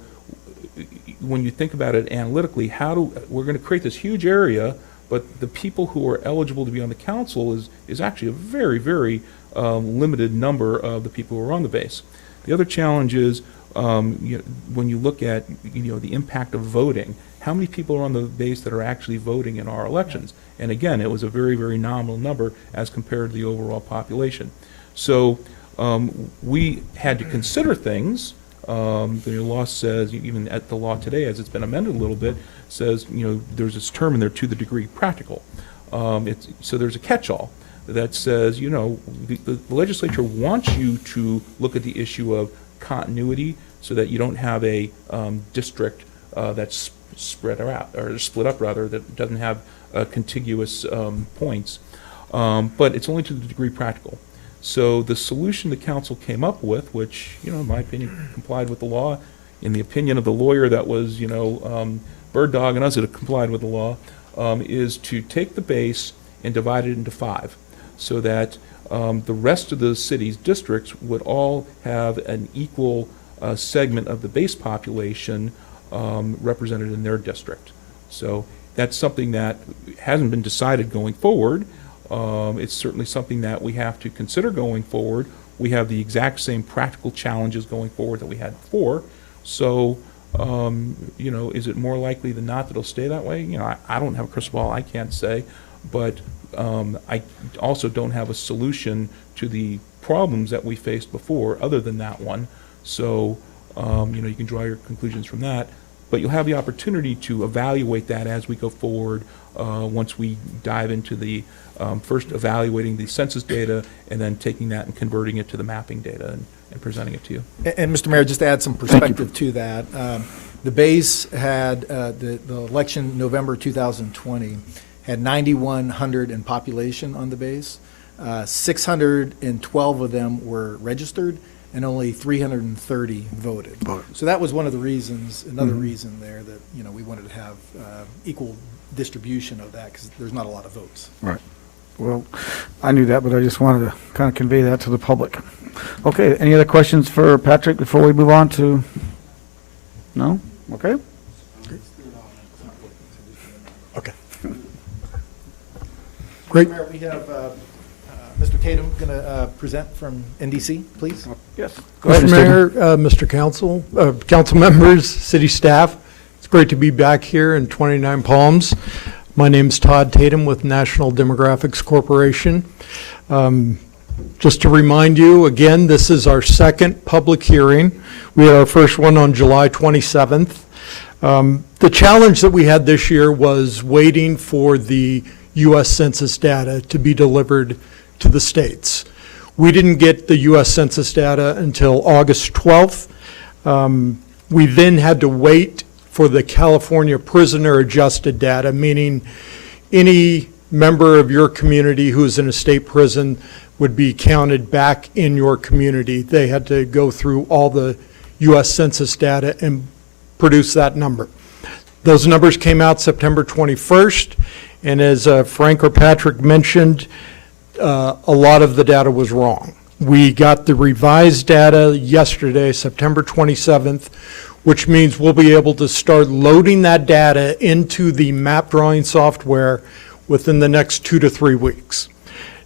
when you think about it analytically, we're going to create this huge area, but the people who are eligible to be on the council is actually a very, very limited number of the people who are on the base. The other challenge is when you look at the impact of voting, how many people are on the base that are actually voting in our elections? And again, it was a very, very nominal number as compared to the overall population. So we had to consider things. The law says, even at the law today, as it's been amended a little bit, says, there's this term in there, to the degree practical. So there's a catch-all that says, the legislature wants you to look at the issue of continuity so that you don't have a district that's split up rather, that doesn't have contiguous points. But it's only to the degree practical. So the solution the council came up with, which, in my opinion, complied with the law, in the opinion of the lawyer that was, bird dogging us, it complied with the law, is to take the base and divide it into 5, so that the rest of the city's districts would all have an equal segment of the base population represented in their district. So that's something that hasn't been decided going forward. It's certainly something that we have to consider going forward. We have the exact same practical challenges going forward that we had before. So, is it more likely than not that it'll stay that way? I don't have a crystal ball, I can't say. But I also don't have a solution to the problems that we faced before other than that one. So, you can draw your conclusions from that. But you'll have the opportunity to evaluate that as we go forward once we dive into the first evaluating the census data and then taking that and converting it to the mapping data. and presenting it to you. And Mr. Mayor, just to add some perspective to that, the base had, the election November 2020 had 9,100 in population on the base. 612 of them were registered and only 330 voted. So that was one of the reasons, another reason there that, you know, we wanted to have equal distribution of that because there's not a lot of votes. Right. Well, I knew that, but I just wanted to kind of convey that to the public. Okay, any other questions for Patrick before we move on to? No? Okay. Okay. Great. Mayor, we have Mr. Tatum going to present from NDC, please. Yes. Go ahead, Mr. Mayor, Mr. Council members, city staff, it's great to be back here in 29 Palms. My name's Todd Tatum with National Demographics Corporation. Just to remind you, again, this is our second public hearing. We had our first one on July 27th. The challenge that we had this year was waiting for the U.S. Census data to be delivered to the states. We didn't get the U.S. Census data until August 12th. We then had to wait for the California prisoner adjusted data, meaning any member of your community who is in a state prison would be counted back in your community. They had to go through all the U.S. Census data and produce that number. Those numbers came out September 21st, and as Frank or Patrick mentioned, a lot of the data was wrong. We got the revised data yesterday, September 27th, which means we'll be able to start loading that data into the map drawing software within the next 2 to 3 weeks.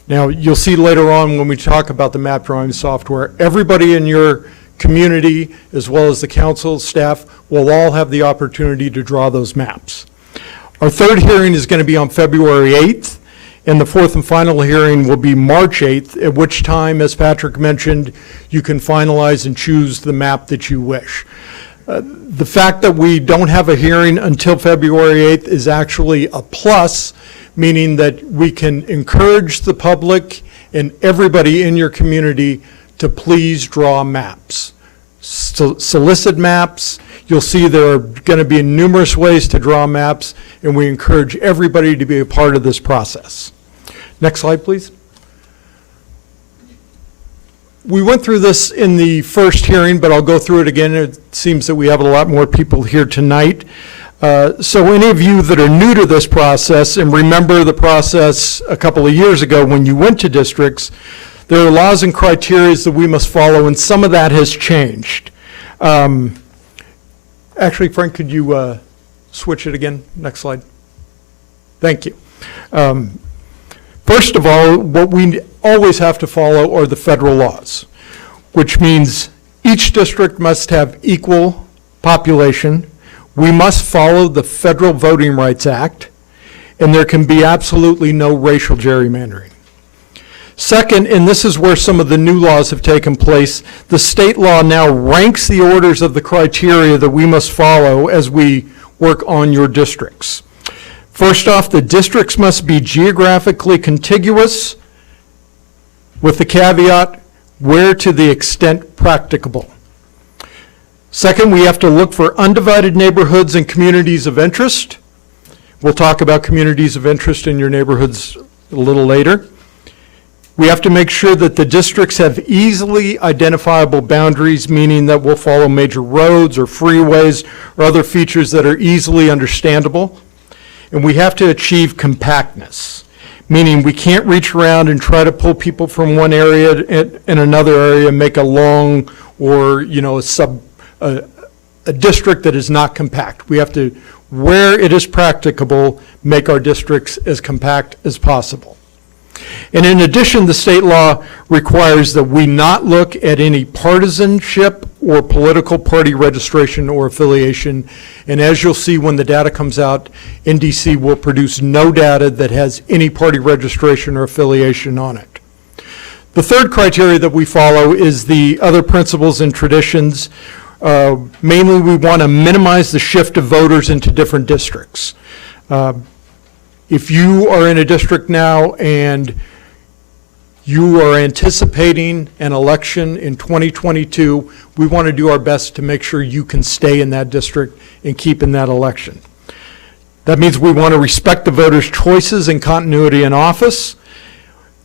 Now, you'll see later on when we talk about the map drawing software, everybody in your community, as well as the council staff, will all have the opportunity to draw those maps. Our third hearing is going to be on February 8th, and the fourth and final hearing will be March 8th, at which time, as Patrick mentioned, you can finalize and choose the map that you wish. The fact that we don't have a hearing until February 8th is actually a plus, meaning that we can encourage the public and everybody in your community to please draw maps. Solicit maps. You'll see there are going to be numerous ways to draw maps, and we encourage everybody to be a part of this process. Next slide, please. We went through this in the first hearing, but I'll go through it again. It seems that we have a lot more people here tonight. So any of you that are new to this process and remember the process a couple of years ago when you went to districts, there are laws and criteria that we must follow, and some of that has changed. Actually, Frank, could you switch it again? Next slide. Thank you. First of all, what we always have to follow are the federal laws, which means each district must have equal population. We must follow the Federal Voting Rights Act, and there can be absolutely no racial gerrymandering. Second, and this is where some of the new laws have taken place, the state law now ranks the orders of the criteria that we must follow as we work on your districts. First off, the districts must be geographically contiguous, with the caveat, where to the extent practicable. Second, we have to look for undivided neighborhoods and communities of interest. We'll talk about communities of interest in your neighborhoods a little later. We have to make sure that the districts have easily identifiable boundaries, meaning that we'll follow major roads or freeways or other features that are easily understandable. And we have to achieve compactness, meaning we can't reach around and try to pull people from one area in another area and make a long or, you know, a district that is not compact. We have to, where it is practicable, make our districts as compact as possible. And in addition, the state law requires that we not look at any partisanship or political party registration or affiliation. And as you'll see when the data comes out, NDC will produce no data that has any party registration or affiliation on it. The third criteria that we follow is the other principles and traditions. Mainly, we want to minimize the shift of voters into different districts. If you are in a district now and You are anticipating an election in 2022. We want to do our best to make sure you can stay in that district and keep in that election. That means we want to respect the voters' choices and continuity in office.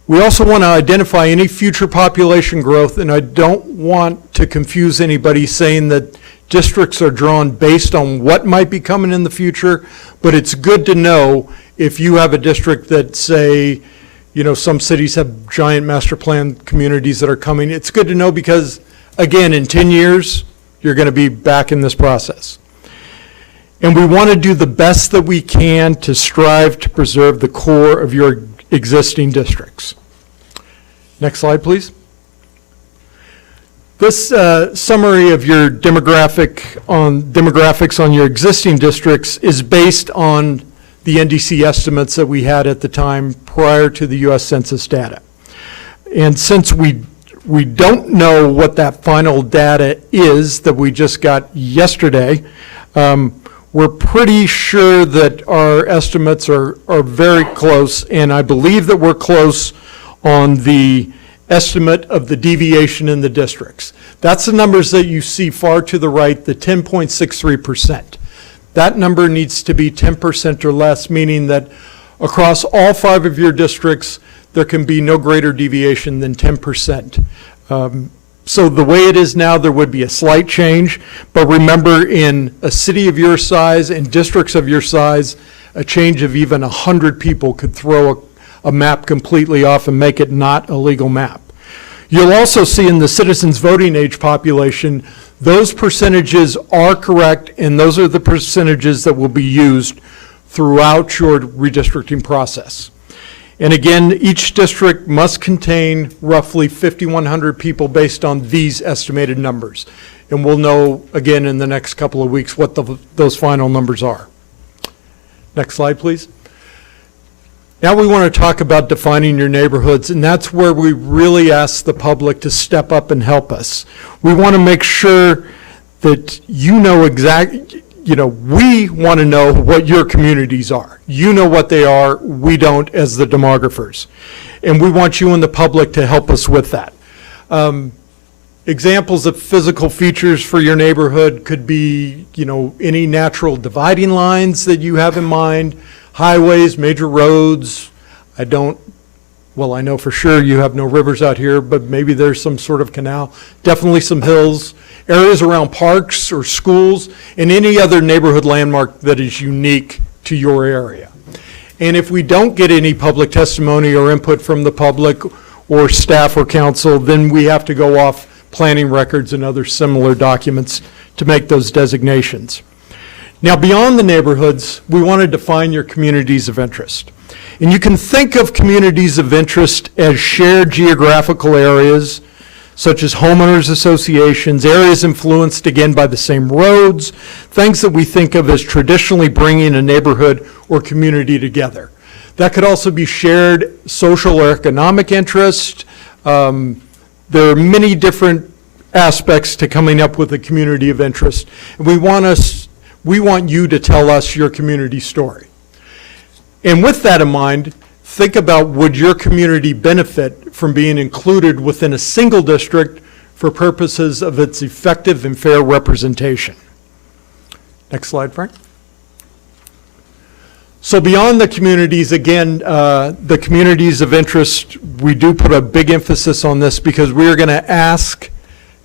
We also want to identify any future population growth, and I don't want to confuse anybody saying that districts are drawn based on what might be coming in the future, but it's good to know if you have a district that, say, you know, some cities have giant master plan communities that are coming. It's good to know because, again, in 10 years, you're going to be back in this process. And we want to do the best that we can to strive to preserve the core of your existing districts. Next slide, please. This summary of your demographics on your existing districts is based on the NDC estimates that we had at the time prior to the U.S. Census data. And since we don't know what that final data is that we just got yesterday, we're pretty sure that our estimates are very close, and I believe that we're close on the estimate of the deviation in the districts. That's the numbers that you see far to the right, the 10.63%. That number needs to be 10% or less, meaning that across all 5 of your districts, there can be no greater deviation than 10%. So the way it is now, there would be a slight change, but remember, in a city of your size and districts of your size, a change of even 100 people could throw a map completely off and make it not a legal map. You'll also see in the citizens voting age population, those percentages are correct, and those are the percentages that will be used throughout your redistricting process. And again, each district must contain roughly 5,100 people based on these estimated numbers. And we'll know again in the next couple of weeks what those final numbers are. Next slide, please. Now we want to talk about defining your neighborhoods, and that's where we really ask the public to step up and help us. We want to make sure that you know exactly, we want to know what your communities are. You know what they are, we don't as the demographers. And we want you and the public to help us with that. Examples of physical features for your neighborhood could be, any natural dividing lines that you have in mind, highways, major roads. I know for sure you have no rivers out here, but maybe there's some sort of canal, definitely some hills, areas around parks or schools, and any other neighborhood landmark that is unique to your area. And if we don't get any public testimony or input from the public or staff or council, then we have to go off planning records and other similar documents to make those designations. Now, beyond the neighborhoods, we want to define your communities of interest. And you can think of communities of interest as shared geographical areas, such as homeowners associations, areas influenced again by the same roads, things that we think of as traditionally bringing a neighborhood or community together. That could also be shared social or economic interest. There are many different aspects to coming up with a community of interest. And we want you to tell us your community story. And with that in mind, think about, would your community benefit from being included within a single district for purposes of its effective and fair representation? Next slide, Frank. So beyond the communities, again, the communities of interest, we do put a big emphasis on this because we are going to ask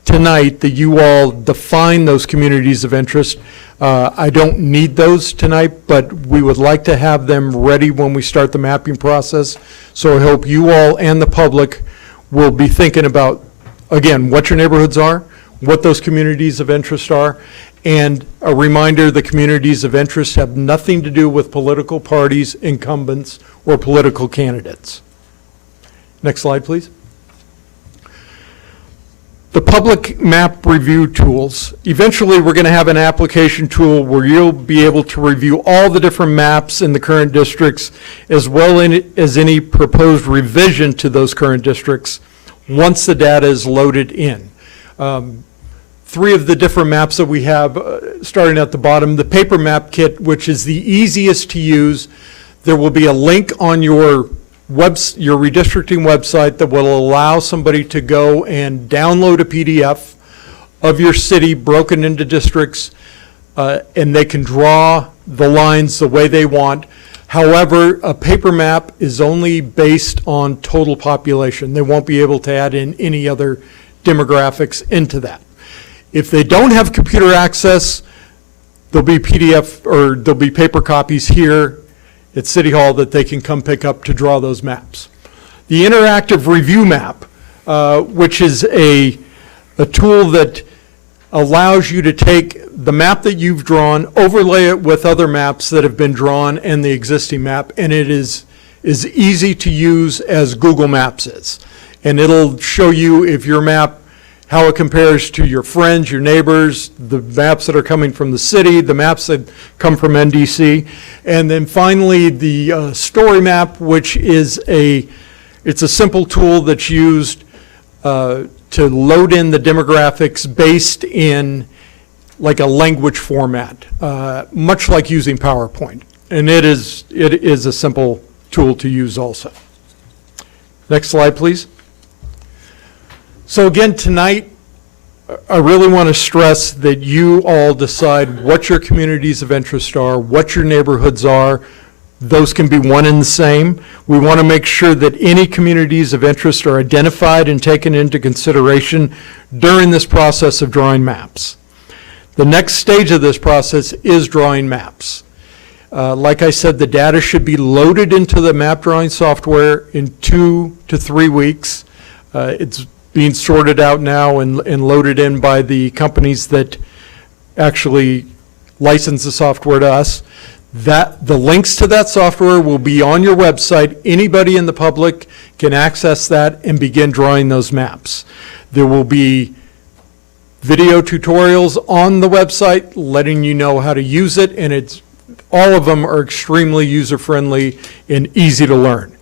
tonight that you all define those communities of interest. I don't need those tonight, but we would like to have them ready when we start the mapping process. So I hope you all and the public will be thinking about, again, what your neighborhoods are, what those communities of interest are, and a reminder, the communities of interest have nothing to do with political parties, incumbents, or political candidates. Next slide, please. The public map review tools. Eventually, we're going to have an application tool where you'll be able to review all the different maps in the current districts, as well as any proposed revision to those current districts once the data is loaded in. 3 of the different maps that we have, starting at the bottom, the paper map kit, which is the easiest to use. There will be a link on your your redistricting website that will allow somebody to go and download a PDF of your city broken into districts, and they can draw the lines the way they want. However, a paper map is only based on total population. They won't be able to add in any other demographics into that. If they don't have computer access, there'll be PDF or there'll be paper copies here at City Hall that they can come pick up to draw those maps. The interactive review map, which is a tool that allows you to take the map that you've drawn, overlay it with other maps that have been drawn and the existing map, and it is as easy to use as Google Maps is. And it'll show you if your map, how it compares to your friends, your neighbors, the maps that are coming from the city, the maps that come from NDC. And then finally, the story map, which is it's a simple tool that's used to load in the demographics based in like a language format, much like using PowerPoint. And it is a simple tool to use also. Next slide, please. So again, tonight, I really want to stress that you all decide what your communities of interest are, what your neighborhoods are. Those can be one and the same. We want to make sure that any communities of interest are identified and taken into consideration during this process of drawing maps. The next stage of this process is drawing maps. Like I said, the data should be loaded into the map drawing software in 2 to 3 weeks. It's being sorted out now and loaded in by the companies that actually license the software to us. The links to that software will be on your website. Anybody in the public can access that and begin drawing those maps. There will be video tutorials on the website letting you know how to use it, and all of them are extremely user-friendly and easy to learn.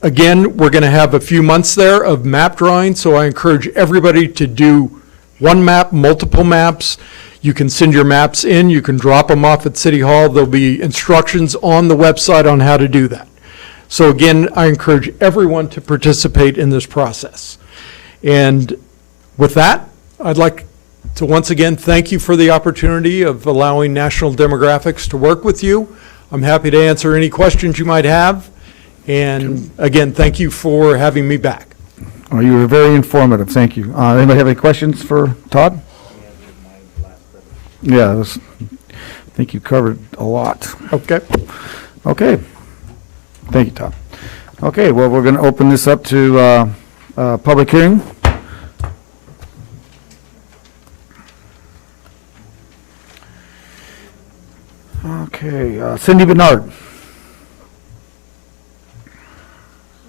Again, we're going to have a few months there of map drawing, so I encourage everybody to do one map, multiple maps. You can send your maps in, you can drop them off at City Hall. There'll be instructions on the website on how to do that. So again, I encourage everyone to participate in this process. And with that, I'd like to once again thank you for the opportunity of allowing National Demographics to work with you. I'm happy to answer any questions you might have. And again, thank you for having me back. Well, you were very informative. Thank you. Anybody have any questions for Todd? Yeah, I think you covered a lot. Okay. Okay. Thank you, Todd. Okay, well, we're going to open this up to public hearing. Okay, Cindy Bernard.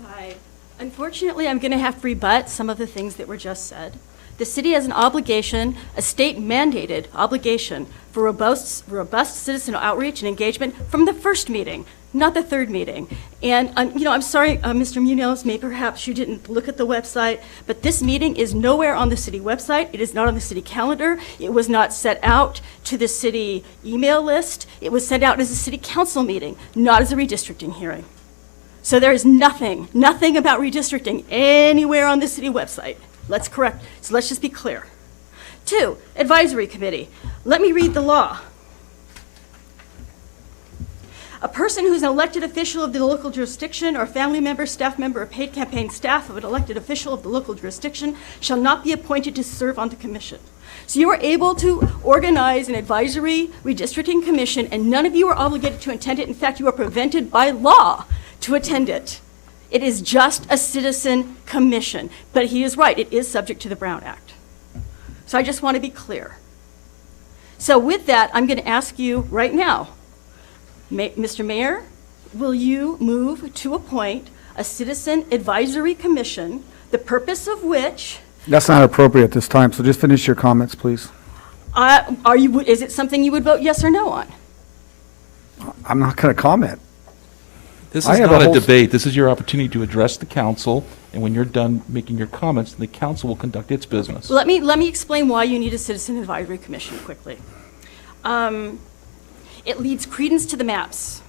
Hi. Unfortunately, I'm going to have to rebut some of the things that were just said. The city has an obligation, a state-mandated obligation for robust citizen outreach and engagement from the first meeting, not the third meeting. And, I'm sorry, Mr. Munoz, maybe perhaps you didn't look at the website, but this meeting is nowhere on the city website. It is not on the city calendar. It was not set out to the city email list. It was sent out as a city council meeting, not as a redistricting hearing. So there is nothing about redistricting anywhere on the city website. So let's just be clear. 2, advisory committee. Let me read the law. A person who's an elected official of the local jurisdiction or family member, staff member, or paid campaign staff of an elected official of the local jurisdiction shall not be appointed to serve on the commission. So you are able to organize an advisory redistricting commission, and none of you are obligated to attend it. In fact, you are prevented by law to attend it. It is just a citizen commission. But he is right, it is subject to the Brown Act. So I just want to be clear. So with that, I'm going to ask you right now, Mr. Mayor, will you move to appoint a citizen advisory commission, the purpose of which... That's not appropriate at this time, so just finish your comments, please. Is it something you would vote yes or no on? I'm not going to comment. This is not a debate. This is your opportunity to address the council, and when you're done making your comments, the council will conduct its business. Let me explain why you need a citizen advisory commission quickly. It leads credence to the maps.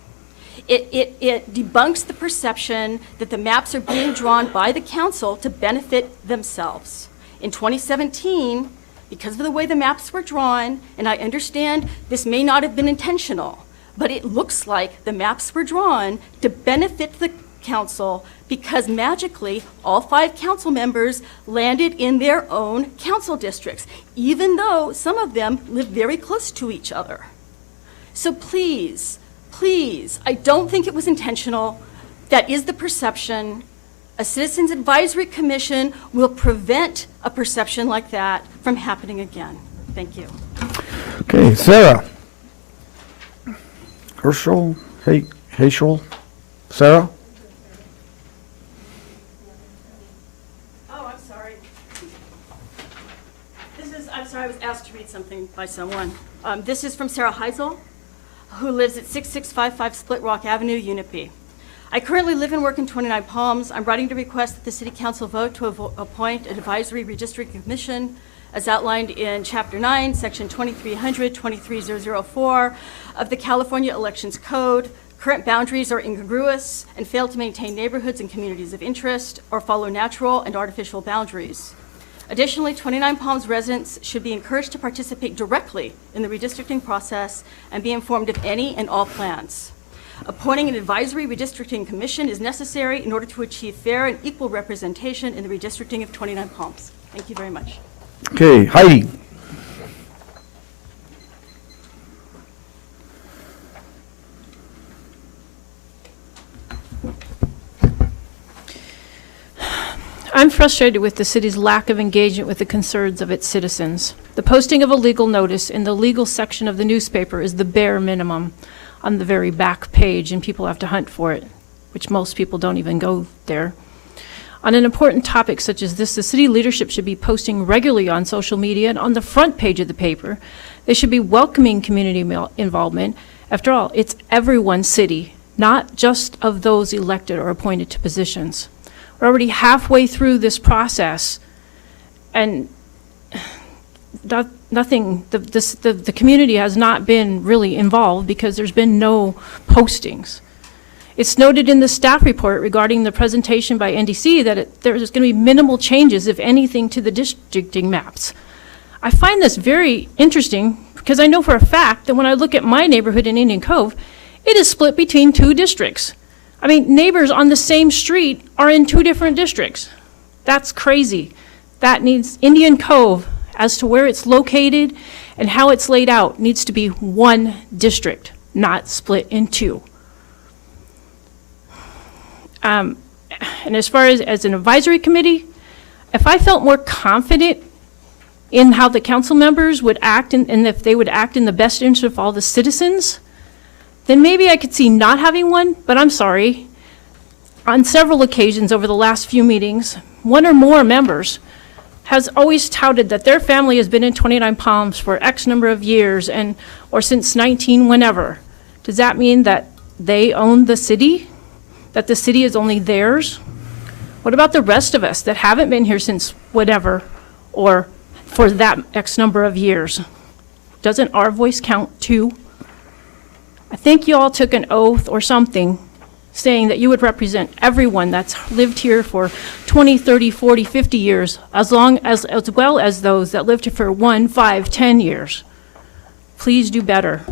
It debunks the perception that the maps are being drawn by the council to benefit themselves. In 2017, because of the way the maps were drawn, and I understand this may not have been intentional, but it looks like the maps were drawn to benefit the council because magically all 5 council members landed in their own council districts, even though some of them live very close to each other. So please, please, I don't think it was intentional. That is the perception. A Citizens Advisory Commission will prevent a perception like that from happening again. Thank you. Okay, Sarah. Herschel, Heschel, Sarah? Oh, I'm sorry. I'm sorry, I was asked to read something by someone. This is from Sarah Heisel, who lives at 6655 Split Rock Avenue, Unit B. I currently live and work in 29 Palms. I'm writing to request that the City Council vote to appoint an advisory redistricting commission as outlined in Chapter 9, Section 2300-23004 of the California Elections Code. Current boundaries are incongruous and fail to maintain neighborhoods and communities of interest or follow natural and artificial boundaries. Additionally, 29 Palms residents should be encouraged to participate directly in the redistricting process and be informed of any and all plans. Appointing an advisory redistricting commission is necessary in order to achieve fair and equal representation in the redistricting of 29 Palms. Thank you very much. Okay, Heidi. I'm frustrated with the city's lack of engagement with the concerns of its citizens. The posting of a legal notice in the legal section of the newspaper is the bare minimum on the very back page, and people have to hunt for it, which most people don't even go there. On an important topic such as this, the city leadership should be posting regularly on social media and on the front page of the paper. They should be welcoming community involvement. After all, it's everyone's city, not just of those elected or appointed to positions. We're already halfway through this process, and the community has not been really involved because there's been no postings. It's noted in the staff report regarding the presentation by NDC that there's going to be minimal changes, if anything, to the districting maps. I find this very interesting because I know for a fact that when I look at my neighborhood in Indian Cove, it is split between 2 districts. I mean, neighbors on the same street are in 2 different districts. That's crazy. That needs, Indian Cove, as to where it's located and how it's laid out, needs to be 1 district, not split in 2. And as far as an advisory committee, if I felt more confident in how the council members would act and if they would act in the best interest of all the citizens, then maybe I could see not having one, but I'm sorry. On several occasions over the last few meetings, 1 or more members has always touted that their family has been in 29 Palms for X number of years or since 19 whenever. Does that mean that they own the city? That the city is only theirs? What about the rest of us that haven't been here since whatever or for that X number of years? Doesn't our voice count too? I think you all took an oath or something saying that you would represent everyone that's lived here for 20, 30, 40, 50 years, as well as those that lived here for 1, 5, 10 years. Please do better.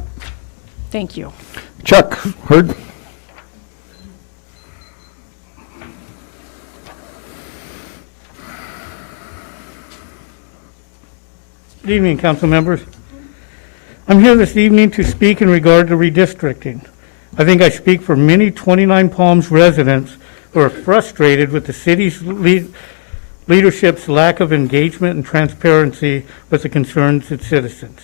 Thank you. Chuck, heard? Good evening, council members. I'm here this evening to speak in regard to redistricting. I think I speak for many 29 Palms residents who are frustrated with the city's leadership's lack of engagement and transparency with the concerns of its citizens.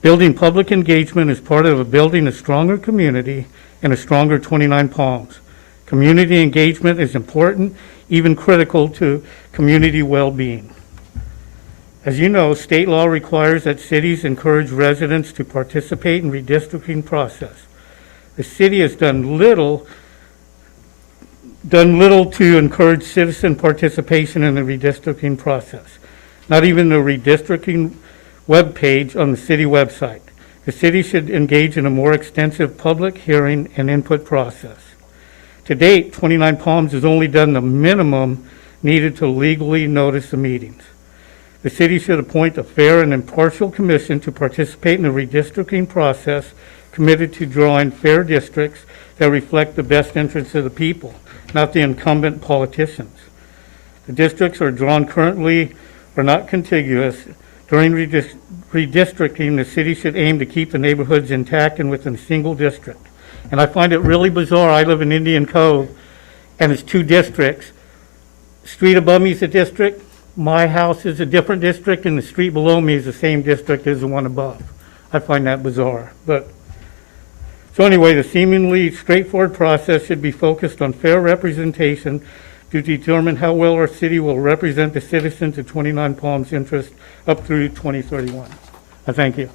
Building public engagement is part of building a stronger community and a stronger 29 Palms. Community engagement is important, even critical to community well-being. As you know, state law requires that cities encourage residents to participate in redistricting process. The city has done little to encourage citizen participation in the redistricting process. Not even the redistricting webpage on the city website. The city should engage in a more extensive public hearing and input process. To date, 29 Palms has only done the minimum needed to legally notice the meetings. The city should appoint a fair and impartial commission to participate in the redistricting process, committed to drawing fair districts that reflect the best interests of the people, not the incumbent politicians. The districts are drawn currently are not contiguous. During redistricting, the city should aim to keep the neighborhoods intact and within a single district. And I find it really bizarre. I live in Indian Cove, and it's 2 districts. Street above me is a district. My house is a different district, and the street below me is the same district as the one above. I find that bizarre. So anyway, the seemingly straightforward process should be focused on fair representation to determine how well our city will represent the citizens of 29 Palms' interest up through 2031. I thank you.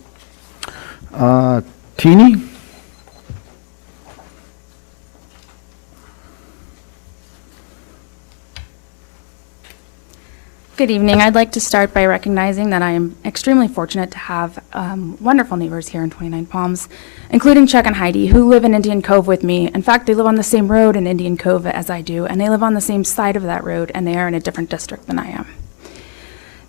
Teeny? Good evening. I'd like to start by recognizing that I am extremely fortunate to have wonderful neighbors here in 29 Palms, including Chuck and Heidi, who live in Indian Cove with me. In fact, they live on the same road in Indian Cove as I do, and they live on the same side of that road, and they are in a different district than I am.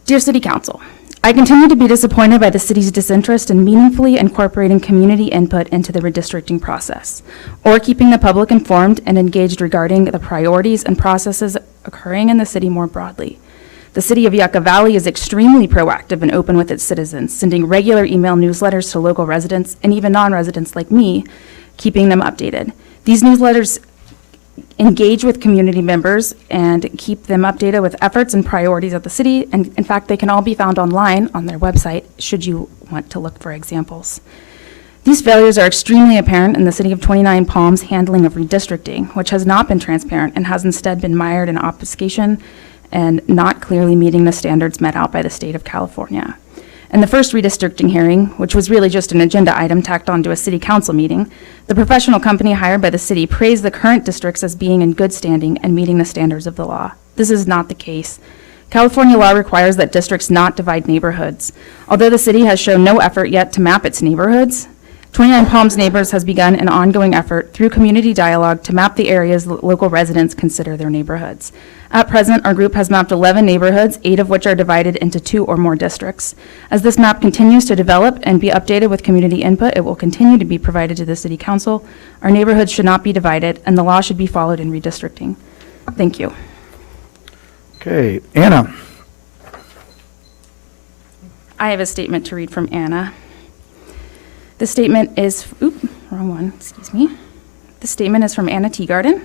Dear City Council, I continue to be disappointed by the city's disinterest in meaningfully incorporating community input into the redistricting process, or keeping the public informed and engaged regarding the priorities and processes occurring in the city more broadly. The city of Yucca Valley is extremely proactive and open with its citizens, sending regular email newsletters to local residents and even non-residents like me, keeping them updated. These newsletters engage with community members and keep them updated with efforts and priorities of the city, and in fact, they can all be found online on their website, should you want to look for examples. These failures are extremely apparent in the city of 29 Palms' handling of redistricting, which has not been transparent and has instead been mired in obfuscation and not clearly meeting the standards met out by the state of California. In the first redistricting hearing, which was really just an agenda item tacked onto a city council meeting, the professional company hired by the city praised the current districts as being in good standing and meeting the standards of the law. This is not the case. California law requires that districts not divide neighborhoods. Although the city has shown no effort yet to map its neighborhoods, 29 Palms Neighbors has begun an ongoing effort through community dialogue to map the areas local residents consider their neighborhoods. At present, our group has mapped 11 neighborhoods, 8 of which are divided into 2 or more districts. As this map continues to develop and be updated with community input, it will continue to be provided to the City Council. Our neighborhoods should not be divided, and the law should be followed in redistricting. Thank you. Okay, Anna. I have a statement to read from Anna. The statement is, wrong one, excuse me. The statement is from Anna Teagarden,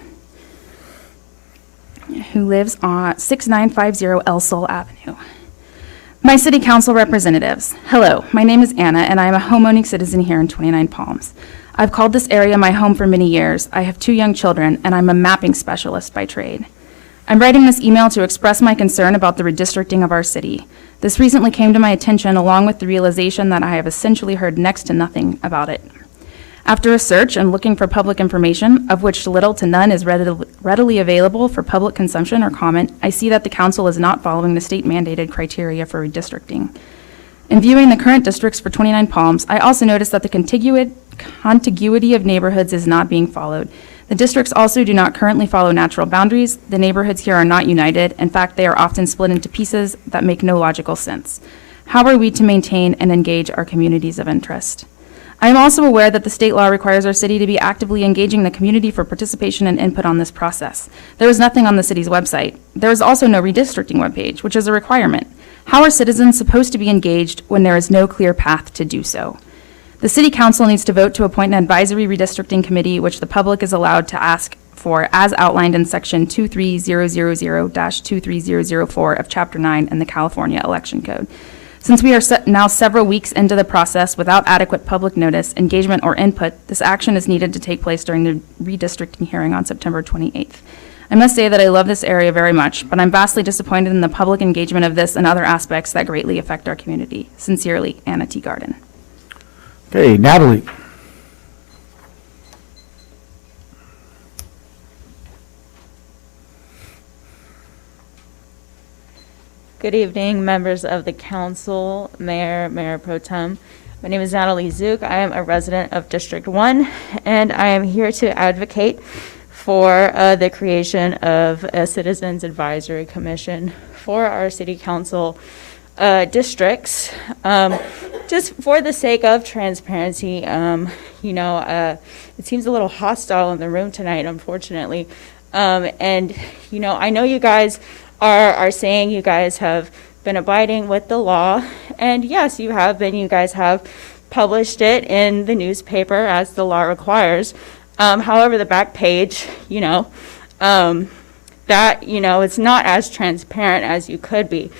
who lives on 6950 El Sol Avenue. My City Council representatives, hello, my name is Anna, and I am a homeowning citizen here in 29 Palms. I've called this area my home for many years. I have 2 young children, and I'm a mapping specialist by trade. I'm writing this email to express my concern about the redistricting of our city. This recently came to my attention along with the realization that I have essentially heard next to nothing about it. After a search and looking for public information, of which little to none is readily available for public consumption or comment, I see that the council is not following the state-mandated criteria for redistricting. In viewing the current districts for 29 Palms, I also noticed that the contiguity of neighborhoods is not being followed. The districts also do not currently follow natural boundaries. The neighborhoods here are not united. In fact, they are often split into pieces that make no logical sense. How are we to maintain and engage our communities of interest? I am also aware that the state law requires our city to be actively engaging the community for participation and input on this process. There is nothing on the city's website. There is also no redistricting webpage, which is a requirement. How are citizens supposed to be engaged when there is no clear path to do so? The City Council needs to vote to appoint an advisory redistricting committee, which the public is allowed to ask for as outlined in Section 23000-23004 of Chapter 9 in the California Election Code. Since we are now several weeks into the process without adequate public notice, engagement, or input, this action is needed to take place during the redistricting hearing on September 28th. I must say that I love this area very much, but I'm vastly disappointed in the public engagement of this and other aspects that greatly affect our community. Sincerely, Anna Teagarden. Okay, Natalie. Good evening, members of the council, Mayor Pro Tem. My name is Natalie Zook. I am a resident of District 1, and I am here to advocate for the creation of a Citizens Advisory Commission for our city council districts, just for the sake of transparency. It seems a little hostile in the room tonight, unfortunately. And I know you guys are saying you guys have been abiding with the law, and yes, you have been. You guys have published it in the newspaper as the law requires. However, the back page, it's not as transparent as you could be.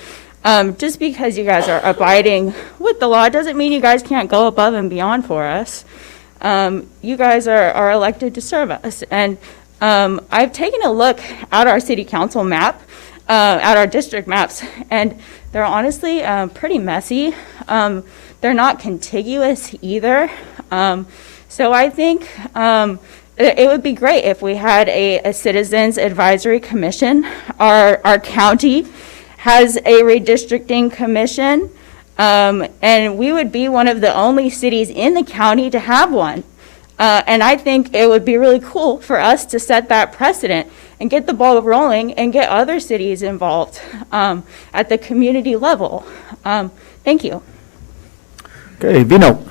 Just because you guys are abiding with the law doesn't mean you guys can't go above and beyond for us. You guys are elected to serve us, and I've taken a look at our city council map, at our district maps, and they're honestly pretty messy. They're not contiguous either. So I think it would be great if we had a Citizens Advisory Commission. Our county has a redistricting commission, and we would be one of the only cities in the county to have one. And I think it would be really cool for us to set that precedent and get the ball rolling and get other cities involved at the community level. Thank you. Okay, Vino.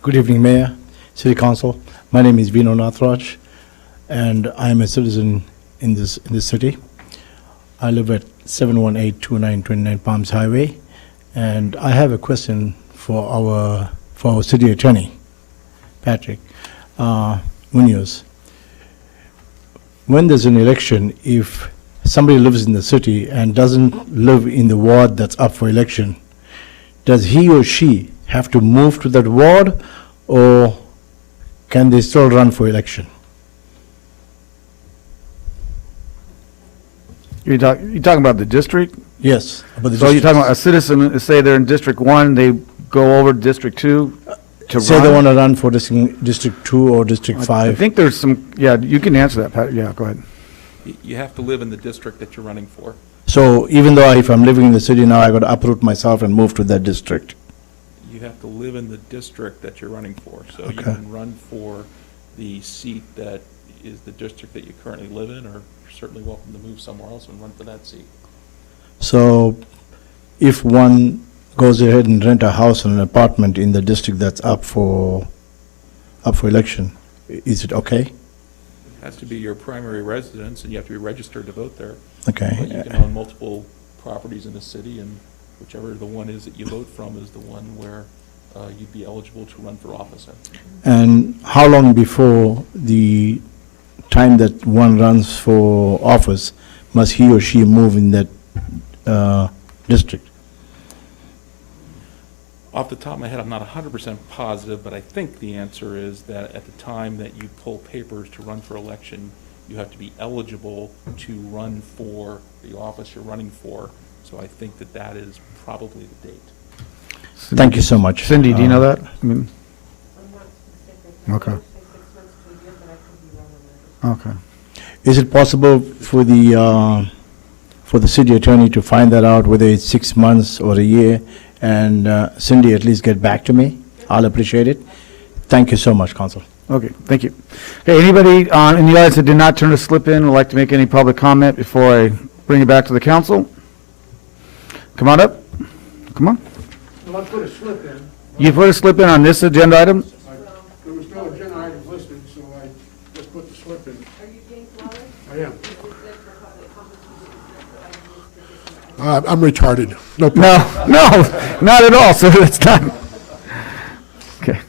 Good evening, Mayor, City Council. My name is Vino Nathraj, and I am a citizen in this city. I live at 71829 Palms Highway, and I have a question for our city attorney, Patrick Munoz. When there's an election, if somebody lives in the city and doesn't live in the ward that's up for election, does he or she have to move to that ward, or can they still run for election? You're talking about the district? Yes. So you're talking about a citizen, say they're in District 1, they go over to District 2 to Say run? they want to run for District 2 or District 5. I think there's some, yeah, you can answer that, Pat. Yeah, go ahead. You have to live in the district that you're running for. So even though if I'm living in the city now, I got to uproot myself and move to that district? You have to live in the district that you're running for. So you Okay. can run for the seat that is the district that you currently live in, or you're certainly welcome to move somewhere else and run for that seat. So if one goes ahead and rent a house or an apartment in the district that's up for election, is it okay? It has to be your primary residence, and you have to be registered to vote there. Okay. But you can own multiple properties in the city, and whichever the one is that you vote from is the one where you'd be eligible to run for office in. And how long before the time that one runs for office must he or she move in that district? Off the top of my head, I'm not 100% positive, but I think the answer is that at the time that you pull papers to run for election, you have to be eligible to run for the office you're running for. So I think that is probably the date. Thank you so much. Cindy, do you know that? I mean, okay. Okay. Is it possible for the city attorney to find that out, whether it's 6 months or a year, and Cindy at least get back to me? I'll appreciate it. Thank you so much, Council. Okay, thank you. Okay, anybody in the audience that did not turn a slip in would like to make any public comment before I bring it back to the council? Come on up. Come on. Well, I put a slip in. You put a slip in on this agenda item? There was no agenda item listed, so I just put the slip in. Are you James Wallace? I am. I'm retarded. No problem. No, not at all, sir. That's not. Okay.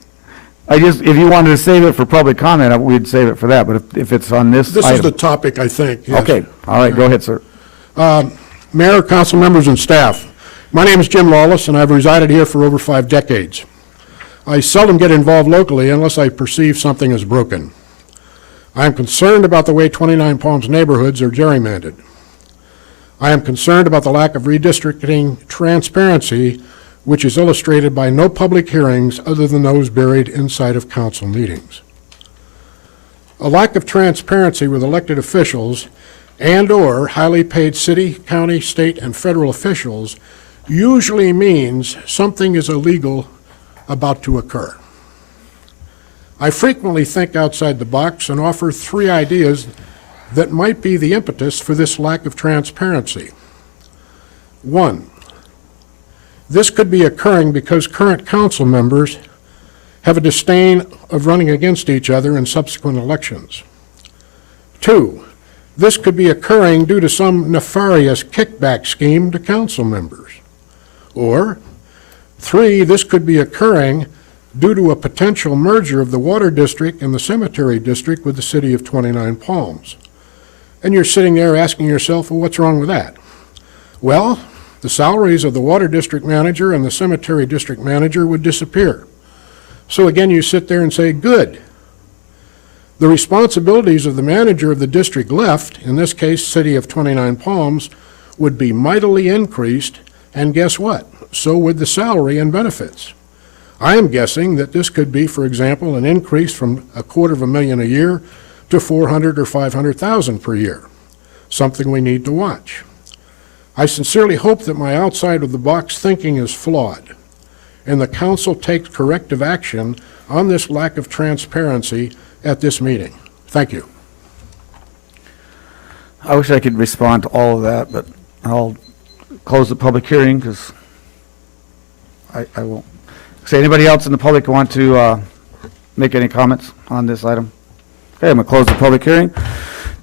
If you wanted to save it for public comment, we'd save it for that, but if it's on this This item. is the topic, I think. Yes. Okay, all right, go ahead, sir. Mayor, council members, and staff. My name is Jim Lawless, and I've resided here for over 5 decades. I seldom get involved locally unless I perceive something is broken. I am concerned about the way 29 Palms neighborhoods are gerrymandered. I am concerned about the lack of redistricting transparency, which is illustrated by no public hearings other than those buried inside of council meetings. A lack of transparency with elected officials and/or highly paid city, county, state, and federal officials usually means something is illegal about to occur. I frequently think outside the box and offer 3 ideas that might be the impetus for this lack of transparency. 1, this could be occurring because current council members have a disdain of running against each other in subsequent elections. 2, this could be occurring due to some nefarious kickback scheme to council members. Or 3, this could be occurring due to a potential merger of the Water District and the Cemetery District with the City of 29 Palms. And you're sitting there asking yourself, well, what's wrong with that? Well, the salaries of the Water District Manager and the Cemetery District Manager would disappear. So again, you sit there and say, good. The responsibilities of the manager of the district left, in this case, City of 29 Palms, would be mightily increased, and guess what? So would the salary and benefits. I am guessing that this could be, for example, an increase from $250,000 a year to $400,000 or $500,000 per year, something we need to watch. I sincerely hope that my outside-of-the-box thinking is flawed, and the council takes corrective action on this lack of transparency at this meeting. Thank you. I wish I could respond to all of that, but I'll close the public hearing because I won't. Say, anybody else in the public want to make any comments on this item? Okay, I'm going to close the public hearing.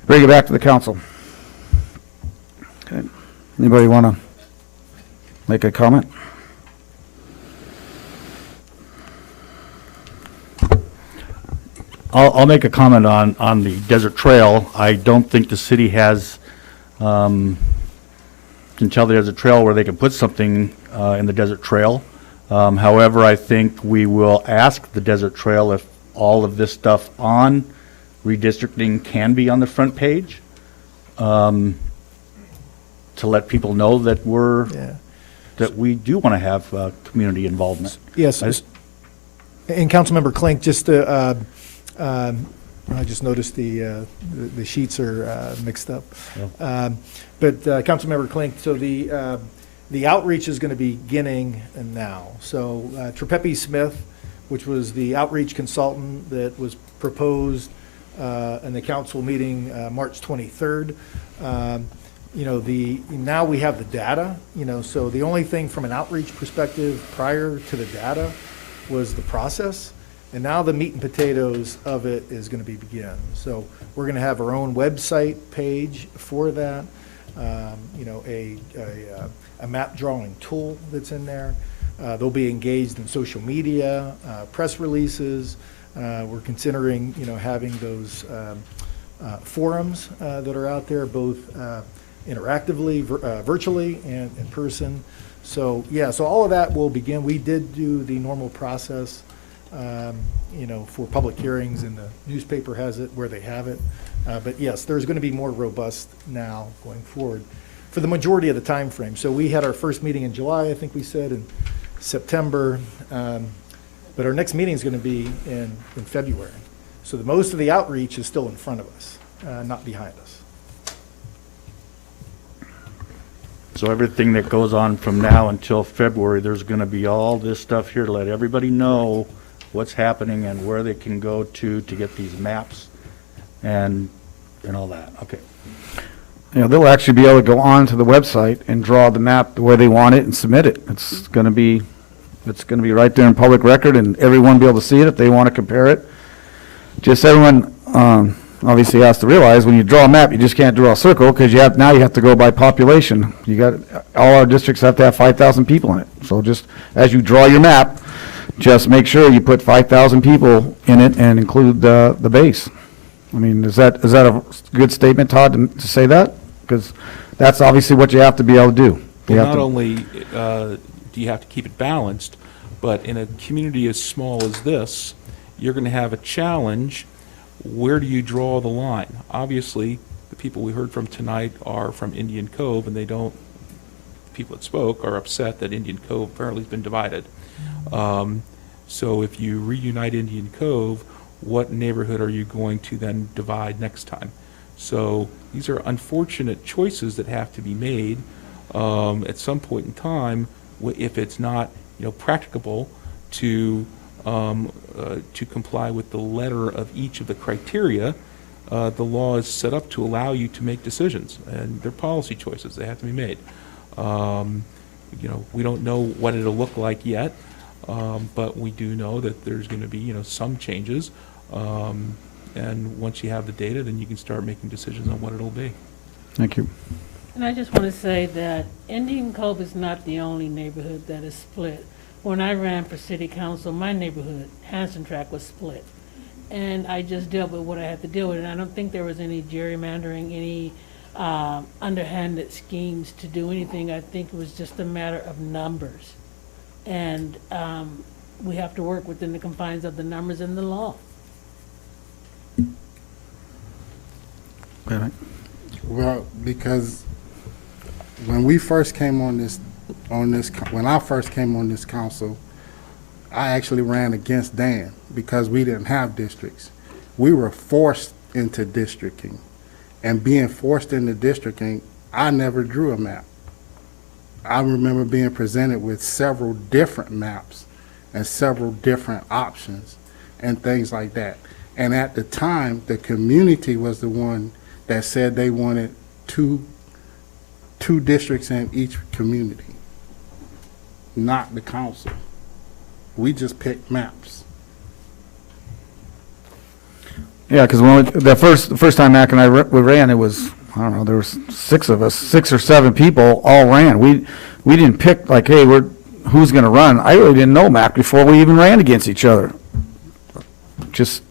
Bring it back to the council. Okay. Anybody want to make a comment? I'll make a comment on the desert trail. I don't think the city has, can tell there's a trail where they can put something in the desert trail. However, I think we will ask the desert trail if all of this stuff on redistricting can be on the front page, to let people know that that we do want to have community involvement. Yes. And Councilmember Klink, just to, I just noticed the sheets are mixed up. Yeah. But Councilmember Klink, so the outreach is going to be beginning now. So Trepepe Smith, which was the outreach consultant that was proposed in the council meeting March 23rd, now we have the data, so the only thing from an outreach perspective prior to the data was the process. And now the meat and potatoes of it is going to be begin. So we're going to have our own website page for that, a map drawing tool that's in there. They'll be engaged in social media, press releases. We're considering, having those forums that are out there, both interactively, virtually, and in person. So, yeah, so all of that will begin. We did do the normal process, for public hearings, and the newspaper has it where they have it. But yes, there's going to be more robust now going forward for the majority of the time frame. So we had our first meeting in July, I think we said, in September. But our next meeting is going to be in February. So most of the outreach is still in front of us, not behind us. So everything that goes on from now until February, there's going to be all this stuff here to let everybody know what's happening and where they can go to get these maps and all that. Okay. They'll actually be able to go on to the website and draw the map the way they want it and submit it. It's going to be right there in public record, and everyone will be able to see it if they want to compare it. Just everyone obviously has to realize when you draw a map, you just can't draw a circle because you have to go by population. You got all our districts have to have 5,000 people in it. So just as you draw your map, just make sure you put 5,000 people in it and include the base. I mean, is that a good statement, Todd, to say that? Because that's obviously what you have to be able to do. Well, not only do you have to keep it balanced, but in a community as small as this, you're going to have a challenge. Where do you draw the line? Obviously, the people we heard from tonight are from Indian Cove, and people that spoke are upset that Indian Cove apparently has been divided. So if you reunite Indian Cove, what neighborhood are you going to then divide next time? So These are unfortunate choices that have to be made at some point in time, if it's not, practicable to comply with the letter of each of the criteria. The law is set up to allow you to make decisions, and they're policy choices. They have to be made. We don't know what it'll look like yet, but we do know that there's going to be, some changes. And once you have the data, then you can start making decisions on what it'll be. Thank you. And I just want to say that Indian Cove is not the only neighborhood that is split. When I ran for city council, my neighborhood, Hanson Track, was split. And I just dealt with what I had to deal with. And I don't think there was any gerrymandering, any underhanded schemes to do anything. I think it was just a matter of numbers. And we have to work within the confines of the numbers and the law. Well, because when we first came when I first came on this council, I actually ran against Dan because we didn't have districts. We were forced into districting, and being forced into districting, I never drew a map. I remember being presented with several different maps and several different options and things like that. And at the time, the community was the one that said they wanted two districts in each community, not the council. We just picked maps. Yeah, because when the first time Mac and I we ran, it was, I don't know, there was 6 of us, 6 or 7 people all ran. We didn't pick like, hey, who's going to run. I really didn't know Mac before we even ran against each other. Just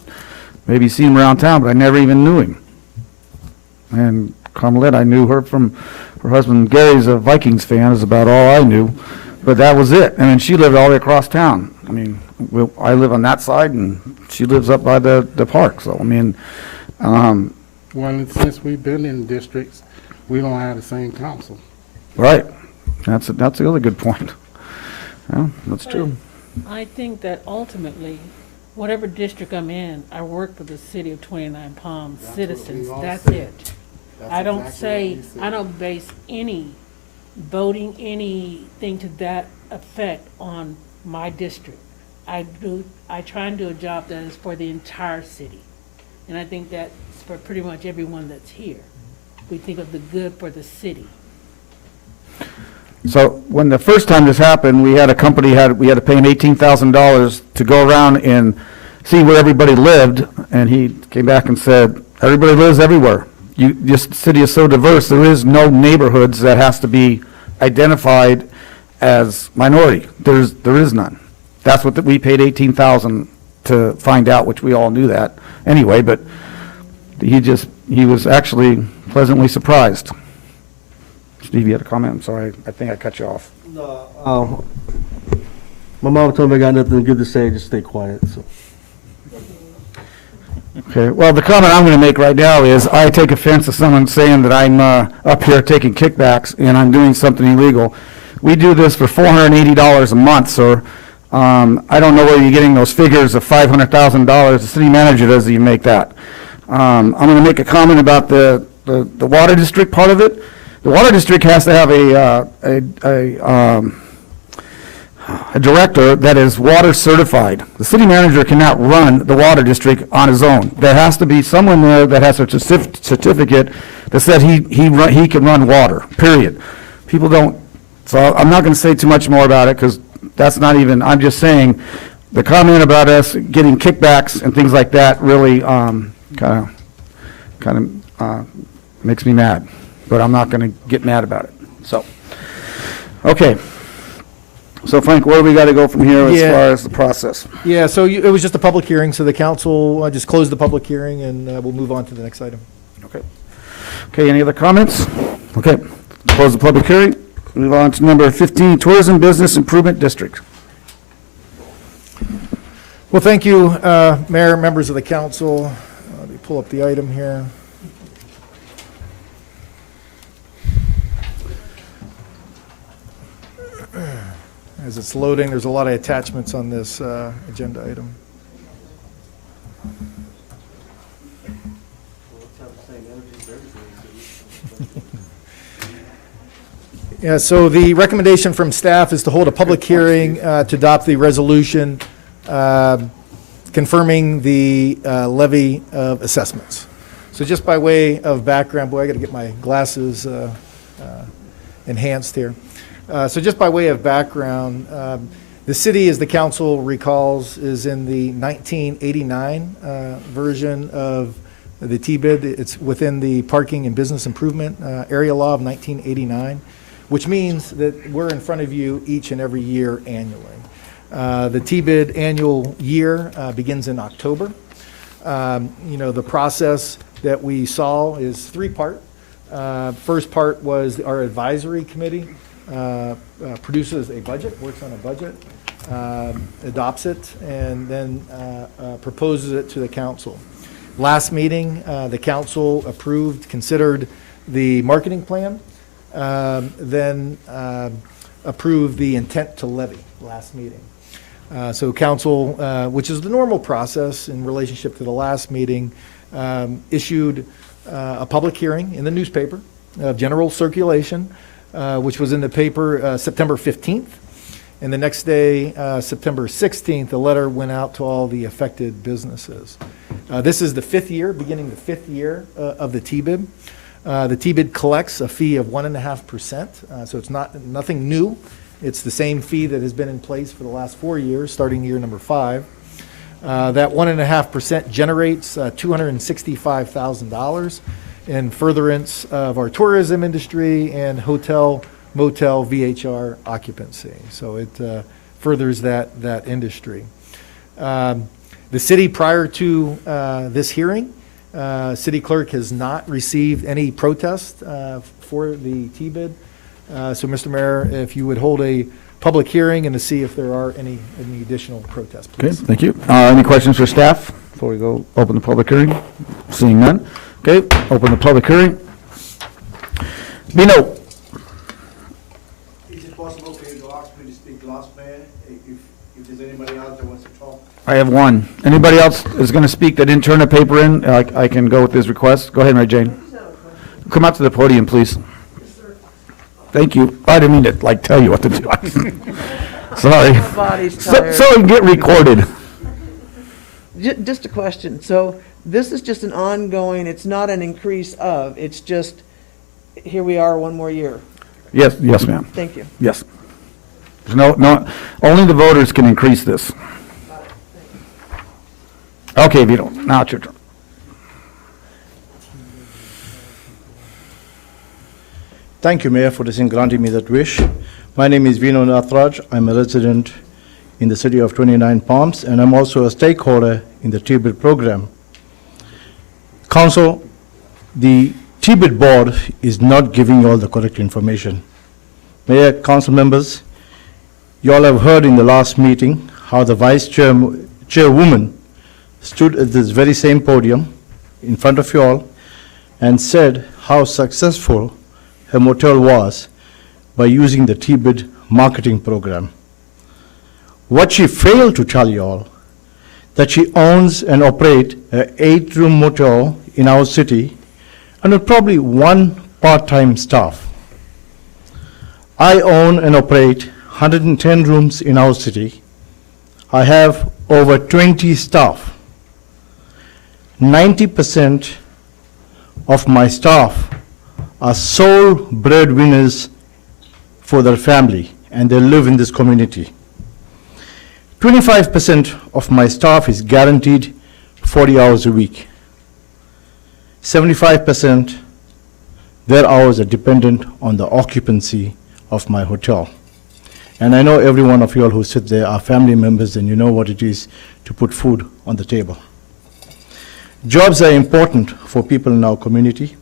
maybe seen him around town, but I never even knew him. And Carmelette, I knew her from her husband Gary's a Vikings fan, is about all I knew. But that was it. I mean, she lived all the way across town. I mean, I live on that side, and she lives up by the park. So, I mean, well, since we've been in districts, we don't have the same council. Right. That's the other good point. Yeah, that's true. I think that ultimately, whatever district I'm in, I work for the city of 29 Palms citizens. That's it. I don't base any voting, anything to that effect on my district. I try and do a job that is for the entire city. And I think that's for pretty much everyone that's here. We think of the good for the city. So when the first time this happened, we had a company, we had to pay him $18,000 to go around and see where everybody lived, and he came back and said, everybody lives everywhere. This city is so diverse, there is no neighborhoods that has to be identified as minority. There is none. That's what we paid $18,000 to find out, which we all knew that anyway, but he was actually pleasantly surprised. Steve, you had a comment? I'm sorry, I think I cut you off. No, my mom told me I got nothing good to say, just stay quiet, so. Okay, well, the comment I'm going to make right now is I take offense to someone saying that I'm up here taking kickbacks and I'm doing something illegal. We do this for $480 a month, sir. I don't know where you're getting those figures of $500,000. The city manager doesn't even make that. I'm going to make a comment about the water district part of it. The water district has to have a director that is water certified. The city manager cannot run the water district on his own. There has to be someone there that has a certificate that said he can run water, period. People don't, so I'm not going to say too much more about it because that's not even, I'm just saying the comment about us getting kickbacks and things like that really kind of makes me mad, but I'm not going to get mad about it. So, okay. So Frank, where do we got to go from here as far as the process? Yeah, so it was just a public hearing, so the council just closed the public hearing, and we'll move on to the next item. Okay. Okay, any other comments? Okay, close the public hearing. Move on to number 15, Tourism Business Improvement District. Well, thank you, Mayor, members of the council. Let me pull up the item here. As it's loading, there's a lot of attachments on this agenda item. Yeah, so the recommendation from staff is to hold a public hearing to adopt the resolution confirming the levy of assessments. So just by way of background, boy, I got to get my glasses enhanced here. So just by way of background, the city, as the council recalls, is in the 1989 version of the TBID. It's within the Parking and Business Improvement Area Law of 1989, which means that we're in front of you each and every year annually. The TBID annual year begins in October. The process that we saw is three-part. First part was our advisory committee produces a budget, works on a budget, adopts it, and then proposes it to the council. Last meeting, the council considered the marketing plan, then approved the intent to levy last meeting. So council, which is the normal process in relationship to the last meeting, issued a public hearing in the newspaper of general circulation, which was in the paper September 15th. And the next day, September 16th, a letter went out to all the affected businesses. This is the beginning the fifth year of the TBID. The TBID collects a fee of 1.5%, so it's nothing new. It's the same fee that has been in place for the last 4 years, starting year number 5. That 1.5% generates $265,000 in furtherance of our tourism industry and hotel, motel, VHR occupancy. So it furthers that industry. The city, prior to this hearing, city clerk has not received any protest for the TBID. So, Mr. Mayor, if you would hold a public hearing and to see if there are any additional protests, Okay, please. thank you. Any questions for staff before we go open the public hearing? Seeing none. Okay, open the public hearing. Bino. Is it possible for you to ask me to speak last, Mayor, if there's anybody else that wants to talk? I have one. Anybody else is going to speak that didn't turn a paper in? I can go with this request. Go ahead, Mary Jane. Come out to the podium, please. Thank you. I didn't mean to tell you what to do. Sorry. My body's So tired. it can get recorded. Just a question. So this is just an ongoing, it's not an increase of, it's just, here we are one more year. Yes, ma'am. Thank you. Yes. There's no, only the voters can increase this. Okay, Vito, now it's your turn. Thank you, Mayor, for granting me that wish. My name is Vino Nathraj. I'm a resident in the city of 29 Palms, and I'm also a stakeholder in the TBID program. Council, the TBID board is not giving you all the correct information. Mayor, council members, you all have heard in the last meeting how the chairwoman stood at this very same podium in front of you all and said how successful her motel was by using the TBID marketing program. What she failed to tell you all, that she owns and operates an 8-room motel in our city and with probably 1 part-time staff. I own and operate 110 rooms in our city. I have over 20 staff. 90% of my staff are sole breadwinners for their family, and they live in this community. 25% of my staff is guaranteed 40 hours a week. 75%, their hours are dependent on the occupancy of my hotel. And I know every one of you all who sit there are family members, and you know what it is to put food on the table. Jobs are important for people in our community.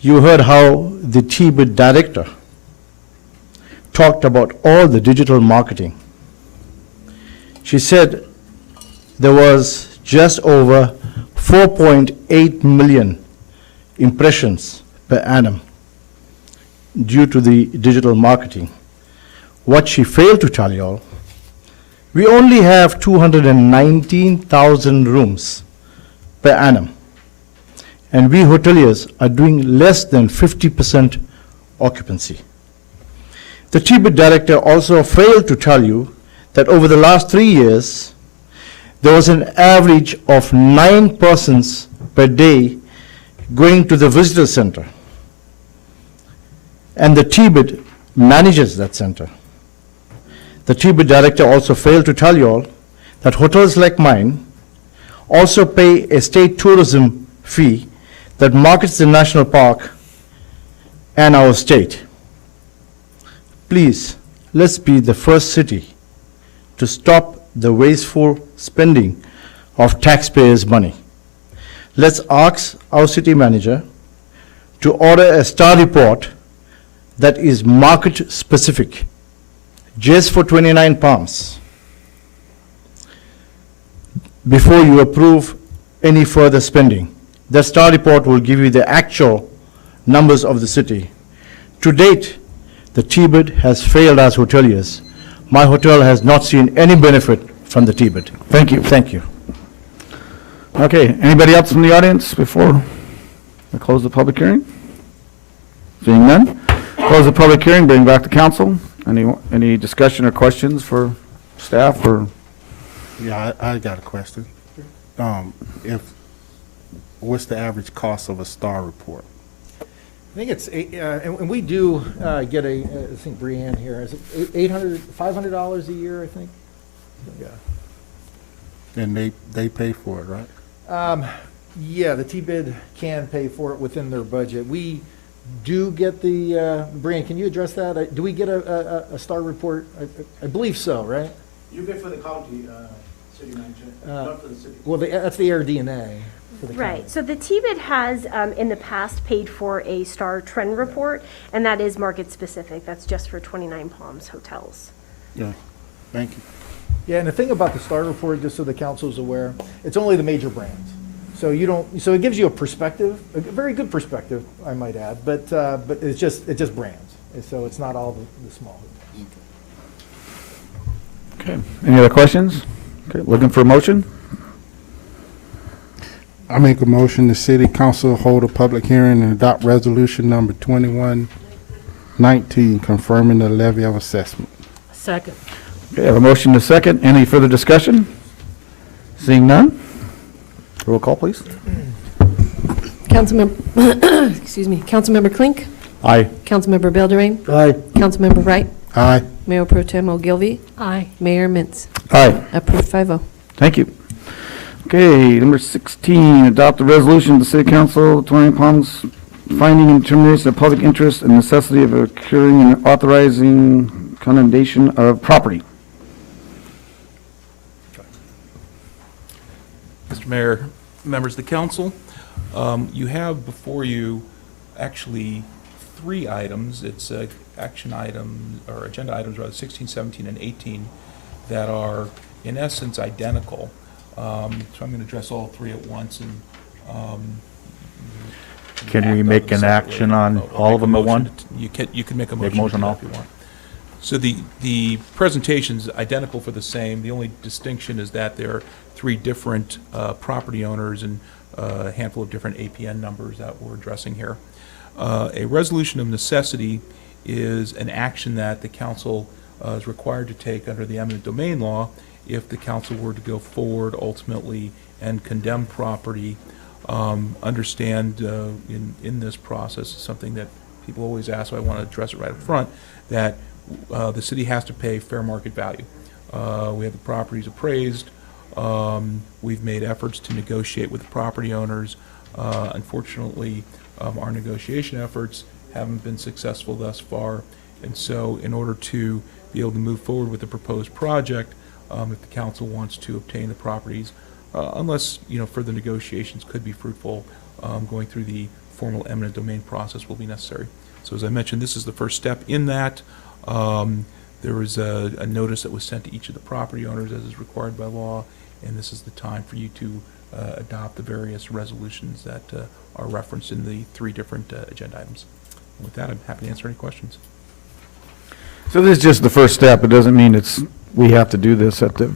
You heard how the TBID director talked about all the digital marketing. She said there was just over 4.8 million impressions per annum due to the digital marketing. What she failed to tell you all, we only have 219,000 rooms per annum. and we hoteliers are doing less than 50% occupancy. The TBIT director also failed to tell you that over the last 3 years, there was an average of 9 persons per day going to the visitor center. And the TBIT manages that center. The TBIT director also failed to tell you all that hotels like mine also pay a state tourism fee that markets the national park and our state. Please, let's be the first city to stop the wasteful spending of taxpayers' money. Let's ask our city manager to order a star report that is market specific, just for 29 Palms, before you approve any further spending. The star report will give you the actual numbers of the city. To date, the TBIT has failed as hoteliers. My hotel has not seen any benefit from the TBIT. Thank you. Thank you. Okay, anybody else from the audience before we close the public hearing? Seeing none, close the public hearing, bring back to council. Any discussion or questions for staff or? Yeah, I got a question. What's the average cost of a star report? I think it's, and we do get I think Brianne here, is it $500 a year, I think? Yeah. And they pay for it, right? Yeah, the TBID can pay for it within their budget. We do get the, Brianne, can you address that? Do we get a star report? I believe so, right? You get for the county, city manager, not for the city. Well, that's the AirDNA. Right, so the TBID has in the past paid for a star trend report, and that is market specific. That's just for 29 Palms hotels. Yeah, thank you. Yeah, and the thing about the star report, just so the council's aware, it's only the major brands. So you don't, so it gives you a perspective, a very good perspective, I might add, but it's just brands. And so it's not all the small hotels. Okay, any other questions? Okay, looking for a motion? I make a motion the city council hold a public hearing and adopt resolution number 2119 confirming the levy of assessment. Second. Okay, I have a motion to second. Any further discussion? Seeing none? Roll call, please. Councilmember, excuse me, Councilmember Klink, Aye. Councilmember Belderain, Aye. Councilmember Wright, Aye. Mayor Pro Tem Ogilvy, Aye. Mayor Mintz. Aye. Approved 5-0. Thank you. Okay, number 16, adopt a resolution of the City Council, 29 Palms, finding and determination of public interest and necessity of occurring and authorizing condemnation of property. Mr. Mayor, members of the council, you have before you actually 3 items. It's action item, or agenda items, rather, 16, 17, and 18, that are in essence identical. So I'm going to address all 3 at once and Can we make an action on all of them at once? You can make a Make motion motion to do all. that if you want. So the presentation's identical for the same. The only distinction is that there are 3 different property owners and a handful of different APN numbers that we're addressing here. A resolution of necessity is an action that the council is required to take under the eminent domain law if the council were to go forward ultimately and condemn property. Understand in this process, something that people always ask, so I want to address it right up front, that the city has to pay fair market value. We have the properties appraised. We've made efforts to negotiate with the property owners. Unfortunately, our negotiation efforts haven't been successful thus far, and so in order to be able to move forward with the proposed project, if the council wants to obtain the properties, unless further negotiations could be fruitful, going through the formal eminent domain process will be necessary. So as I mentioned, this is the first step in that. There was a notice that was sent to each of the property owners as is required by law, and this is the time for you to adopt the various resolutions that are referenced in the 3 different agenda items. And with that, I'm happy to answer any questions. So this is just the first step. It doesn't mean we have to do this at the,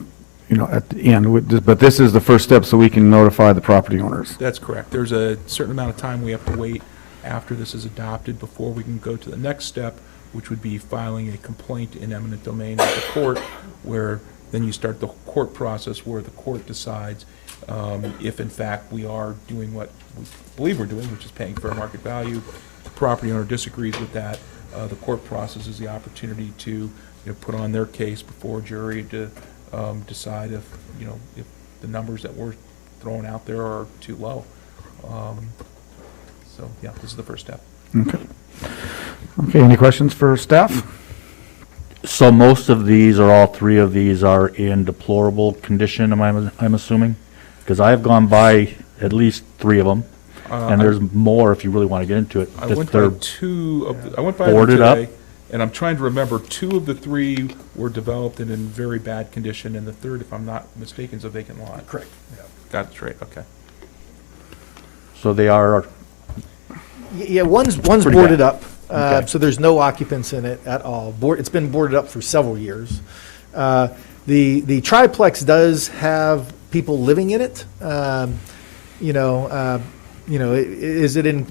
at the end, but this is the first step so we can notify the property owners. That's correct. There's a certain amount of time we have to wait after this is adopted before we can go to the next step, which would be filing a complaint in eminent domain with the court, where then you start the court process where the court decides if in fact we are doing what we believe we're doing, which is paying fair market value. The property owner disagrees with that. The court process is the opportunity to put on their case before a jury to decide if the numbers that we're throwing out there are too low. So yeah, this is the first step. Okay. Okay, any questions for staff? So most of these, or all three of these, are in deplorable condition, I'm assuming? Because I have gone by at least 3 of them, and there's more if you really want to get into it. I That went they're by 2 of the, I went by them boarded up. today, and I'm trying to remember, 2 of the 3 were developed and in very bad condition, and the third, if I'm not mistaken, is a vacant lot. Correct. That's right, okay. So they are, Yeah, one's Pretty boarded bad. up, Okay. so there's no occupants in it at all. It's been boarded up for several years. The triplex does have people living in it. Is it in,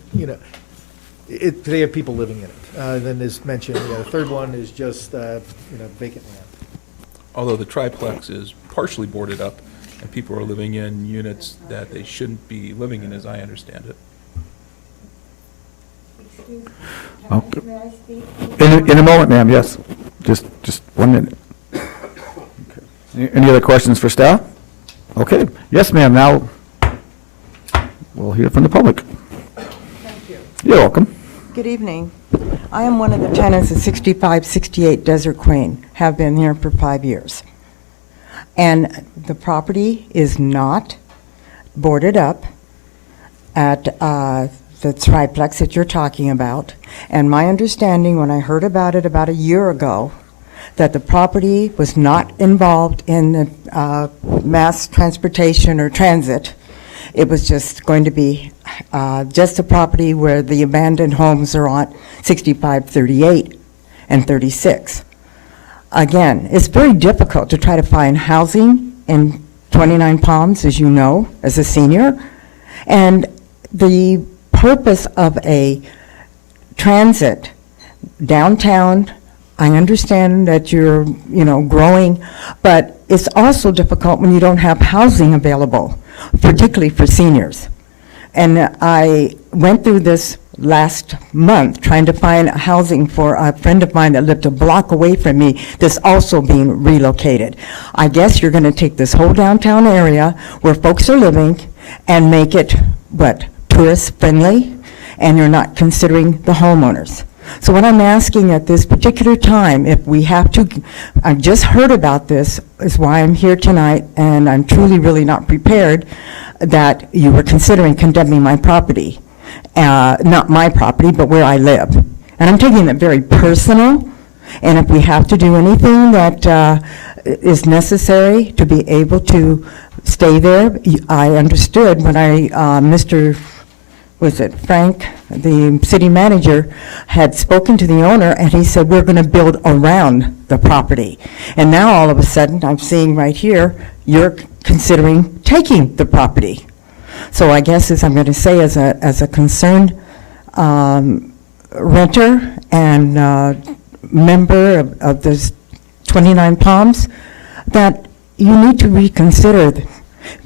they have people living in it. Then as mentioned, the third one is just, vacant land. Although the triplex is partially boarded up, and people are living in units that they shouldn't be living in, as I understand it. Okay. In a moment, ma'am, yes. Just 1 minute. Okay. Any other questions for staff? Okay, yes, ma'am, now we'll hear from the public. Thank you. You're welcome. Good evening. I am one of the tenants of 6568 Desert Queen, have been here for 5 years. And the property is not boarded up at the triplex that you're talking about. And my understanding, when I heard about it about a year ago, that the property was not involved in the mass transportation or transit. It was just going to be just a property where the abandoned homes are on 6538 and 36. Again, it's very difficult to try to find housing in 29 Palms, as you know, as a senior. And the purpose of a transit downtown, I understand that you're, growing, but it's also difficult when you don't have housing available, particularly for seniors. And I went through this last month trying to find housing for a friend of mine that lived a block away from me that's also being relocated. I guess you're going to take this whole downtown area where folks are living and make it, tourist friendly, and you're not considering the homeowners. So what I'm asking at this particular time, if we have to, I've just heard about this, is why I'm here tonight, and I'm truly really not prepared that you were considering condemning my property. Not my property, but where I live. And I'm taking it very personal, and if we have to do anything that is necessary to be able to stay there, I understood when Frank, the city manager, had spoken to the owner, and he said, we're going to build around the property. And now all of a sudden, I'm seeing right here, you're considering taking the property. So I guess, as I'm going to say, as a concerned renter and member of this 29 Palms, that you need to reconsider.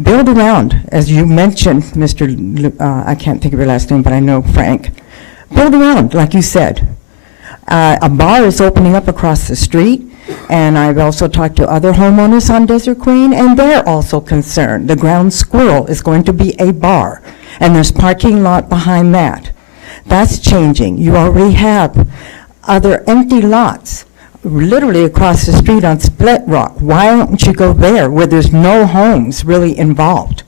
Build around, as you mentioned, I can't think of your last name, but I know Frank. Build around, like you said. A bar is opening up across the street, and I've also talked to other homeowners on Desert Queen, and they're also concerned. The Ground Squirrel is going to be a bar, and there's parking lot behind that. That's changing. You already have other empty lots literally across the street on Split Rock. Why don't you go there where there's no homes really involved?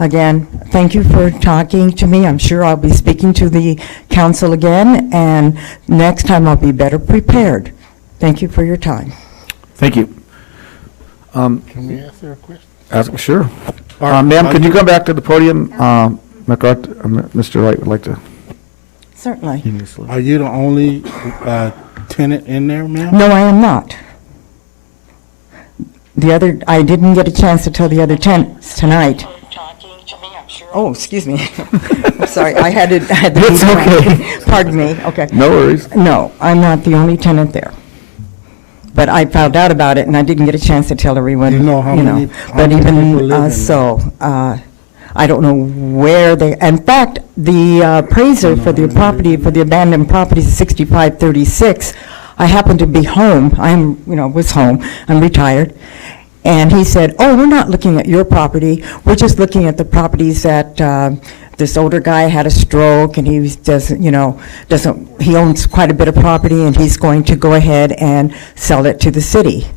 Again, thank you for talking to me. I'm sure I'll be speaking to the council again, and next time I'll be better prepared. Thank you for your time. Thank you. Can we ask her a question? Sure. Ma'am, could you come back to the podium? Mr. Wright would like to. Certainly. Are you the only tenant in there, ma'am? No, I am not. I didn't get a chance to tell the other tenants tonight. Oh, excuse me. I'm sorry, I had it. It's okay. Pardon me, okay. No worries. No, I'm not the only tenant there. But I found out about it, and I didn't get a chance to tell everyone, You know how many- how But many people even live in so, I don't know where they, in fact, the appraiser for the property, for the abandoned properties is 6536. I happened to be home, was home, I'm retired, and he said, oh, we're not looking at your property, we're just looking at the properties that this older guy had a stroke, and he he owns quite a bit of property, and he's going to go ahead and sell it to the city.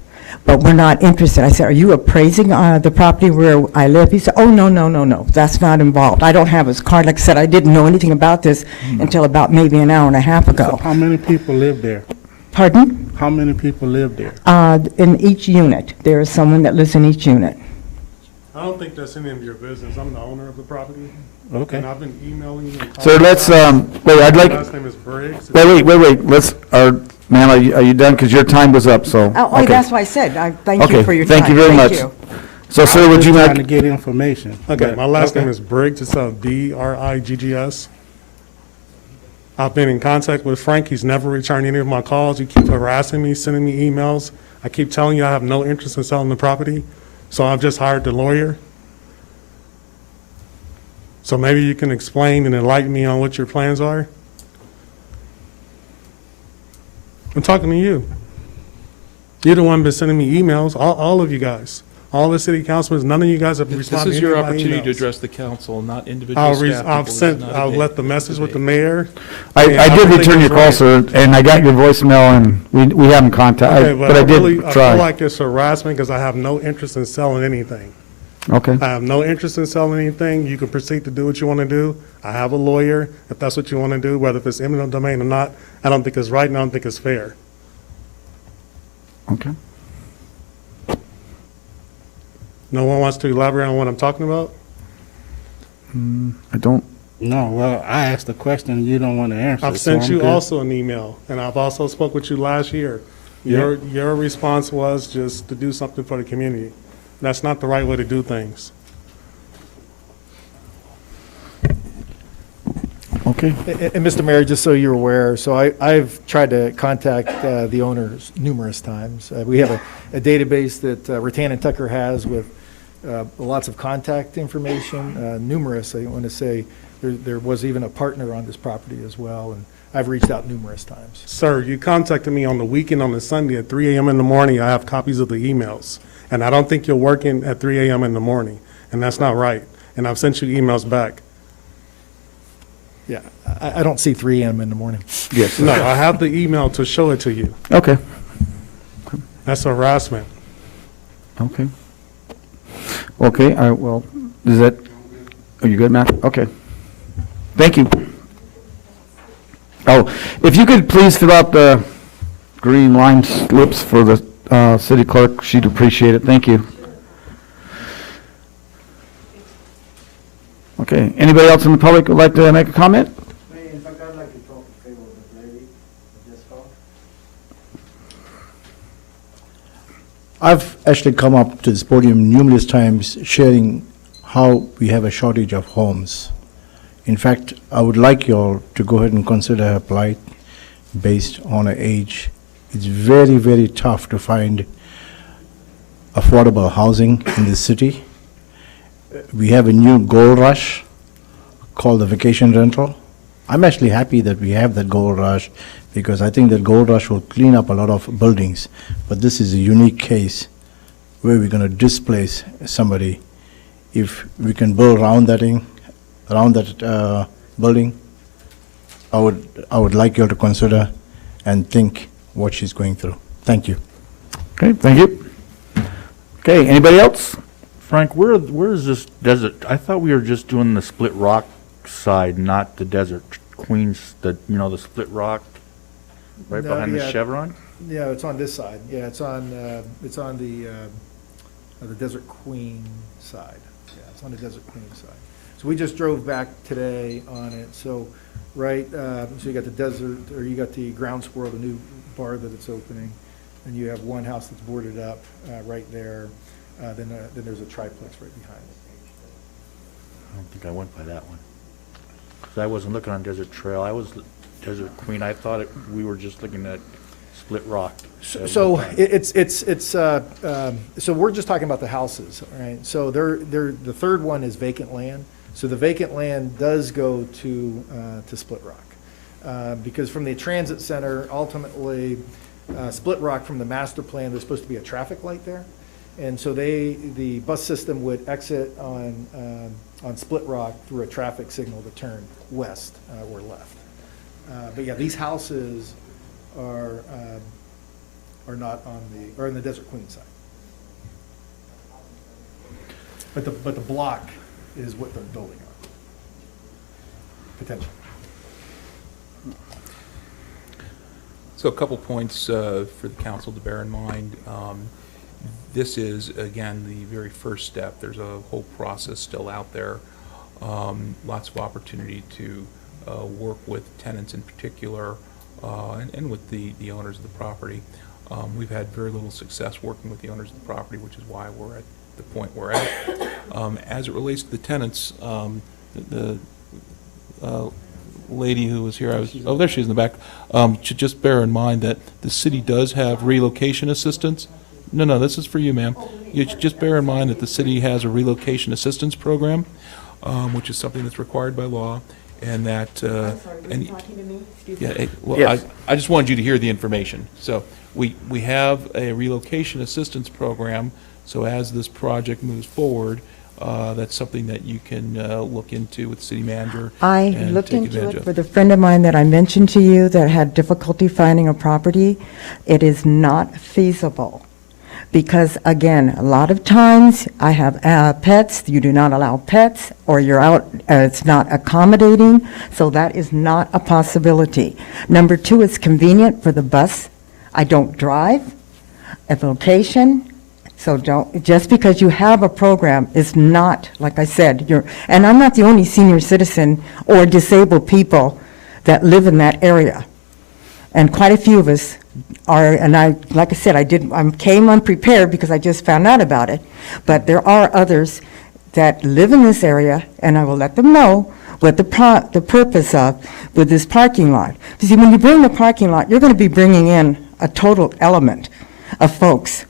But we're not interested. I said, are you appraising the property where I live? He said, oh, no, that's not involved. I don't have his card. Like I said, I didn't know anything about this until about maybe an hour and a half ago. So how many people live there? Pardon? How many people live there? In each unit. There is someone that lives in each unit. I don't think that's any of your business. I'm the owner of the property. Okay. And I've been emailing you. So let's, wait, I'd like. My last name is Briggs. Wait, let's, ma'am, are you done? Because your time was up, so. Oh, okay. that's why I said, thank you Okay, for your time. thank you very much. So, sir, would you trying like? to get information. Okay, my last Okay. name is Briggs. It's Briggs. I've been in contact with Frank. He's never returned any of my calls. You keep harassing me, sending me emails. I keep telling you I have no interest in selling the property. So I've just hired the lawyer. So maybe you can explain and enlighten me on what your plans are. I'm talking to you. You're the one been sending me emails, all of you guys. All the city councilmen, none of you guys have This responded is to your any of my opportunity to emails. address the council, not individual staff people. I've left the message with the mayor. I and did think return your it's call, right. sir, and I got your voicemail, and we haven't contacted, Okay, but I did I try. feel like it's harassment because I have no interest in selling anything. Okay. I have no interest in selling anything. You can proceed to do what you want to do. I have a lawyer, if that's what you want to do, whether if it's eminent domain or not. I don't think it's right, and I don't think it's fair. Okay. No one wants to elaborate on what I'm talking about? I don't. No, well, I asked the question, you don't want to answer. I've so sent I'm you good. also an email, and I've also spoke with you last year. Your response was just to do something for the community. That's not the right way to do things. Okay. And Mr. Mayor, just so you're aware, so I've tried to contact the owners numerous times. We have a database that Rattan and Tucker has with lots of contact information, numerous. I want to say there was even a partner on this property as well, and I've reached out numerous times. Sir, you contacted me on the weekend on a Sunday at 3 a.m. in the morning. I have copies of the emails. And I don't think you're working at 3 a.m. in the morning, and that's not right. And I've sent you emails back. Yeah, I don't see 3 a.m. in the morning. Yes. No, I have the email to show it to you. Okay. That's harassment. Okay. Okay, well, is that, are you good, Matt? Okay. Thank you. Oh, if you could please fill out the green line slips for the city clerk, she'd appreciate it. Thank you. Okay, anybody else in the public would like to make a comment? I've actually come up to this podium numerous times sharing how we have a shortage of homes. In fact, I would like you all to go ahead and consider her plight based on her age. It's very, very tough to find affordable housing in the city. We have a new gold rush called the vacation rental. I'm actually happy that we have that gold rush because I think that gold rush will clean up a lot of buildings. But this is a unique case where we're going to displace somebody. If we can build around that building, I would like you all to consider and think what she's going through. Thank you. Okay, thank you. Okay, anybody else? Frank, where is this desert? I thought we were just doing the Split Rock side, not the Desert Queens, the Split Rock right No, behind the yeah. Chevron? Yeah, it's on this side. Yeah, it's on the Desert Queen side. Yeah, it's on the Desert Queen side. So we just drove back today on it. So, right, so you got the desert, or you got the Ground Squirrel, the new bar that it's opening. and you have one house that's boarded up right there. Then there's a triplex right behind it. I don't think I went by that one. Because I wasn't looking on Desert Trail. I was Desert Queen. I thought we were just looking at Split Rock. So so we're just talking about the houses, right? So the third one is vacant land. So the vacant land does go to Split Rock. Because from the transit center, ultimately, Split Rock from the master plan, there's supposed to be a traffic light there. And so the bus system would exit on Split Rock through a traffic signal to turn west or left. But yeah, these houses are not on the Desert Queen side. But the block is what they're building on, potentially. So a couple points for the council to bear in mind. This is, again, the very first step. There's a whole process still out there. Lots of opportunity to work with tenants in particular and with the owners of the property. We've had very little success working with the owners of the property, which is why we're at the point we're at. As it relates to the tenants, the lady who was here, there she is in the back, should just bear in mind that the city does have relocation assistance. No, this is for you, ma'am. You should just bear in mind that the city has a relocation assistance program, which is something that's required by law, and that. I'm sorry, were you talking to me? Excuse me. Well, Yes. I just wanted you to hear the information. So we have a relocation assistance program. So as this project moves forward, that's something that you can look into with the city manager. I and looked take into advantage it of. for the friend of mine that I mentioned to you that had difficulty finding a property. It is not feasible. Because again, a lot of times I have pets, you do not allow pets, or you're out, it's not accommodating, so that is not a possibility. Number two, it's convenient for the bus. I don't drive, a vocation, so just because you have a program is not, like I said, and I'm not the only senior citizen or disabled people that live in that area. And quite a few of us are, and like I said, I came unprepared because I just found out about it, but there are others that live in this area, and I will let them know what the purpose of with this parking lot. You see, when you bring the parking lot, you're going to be bringing in a total element of folks.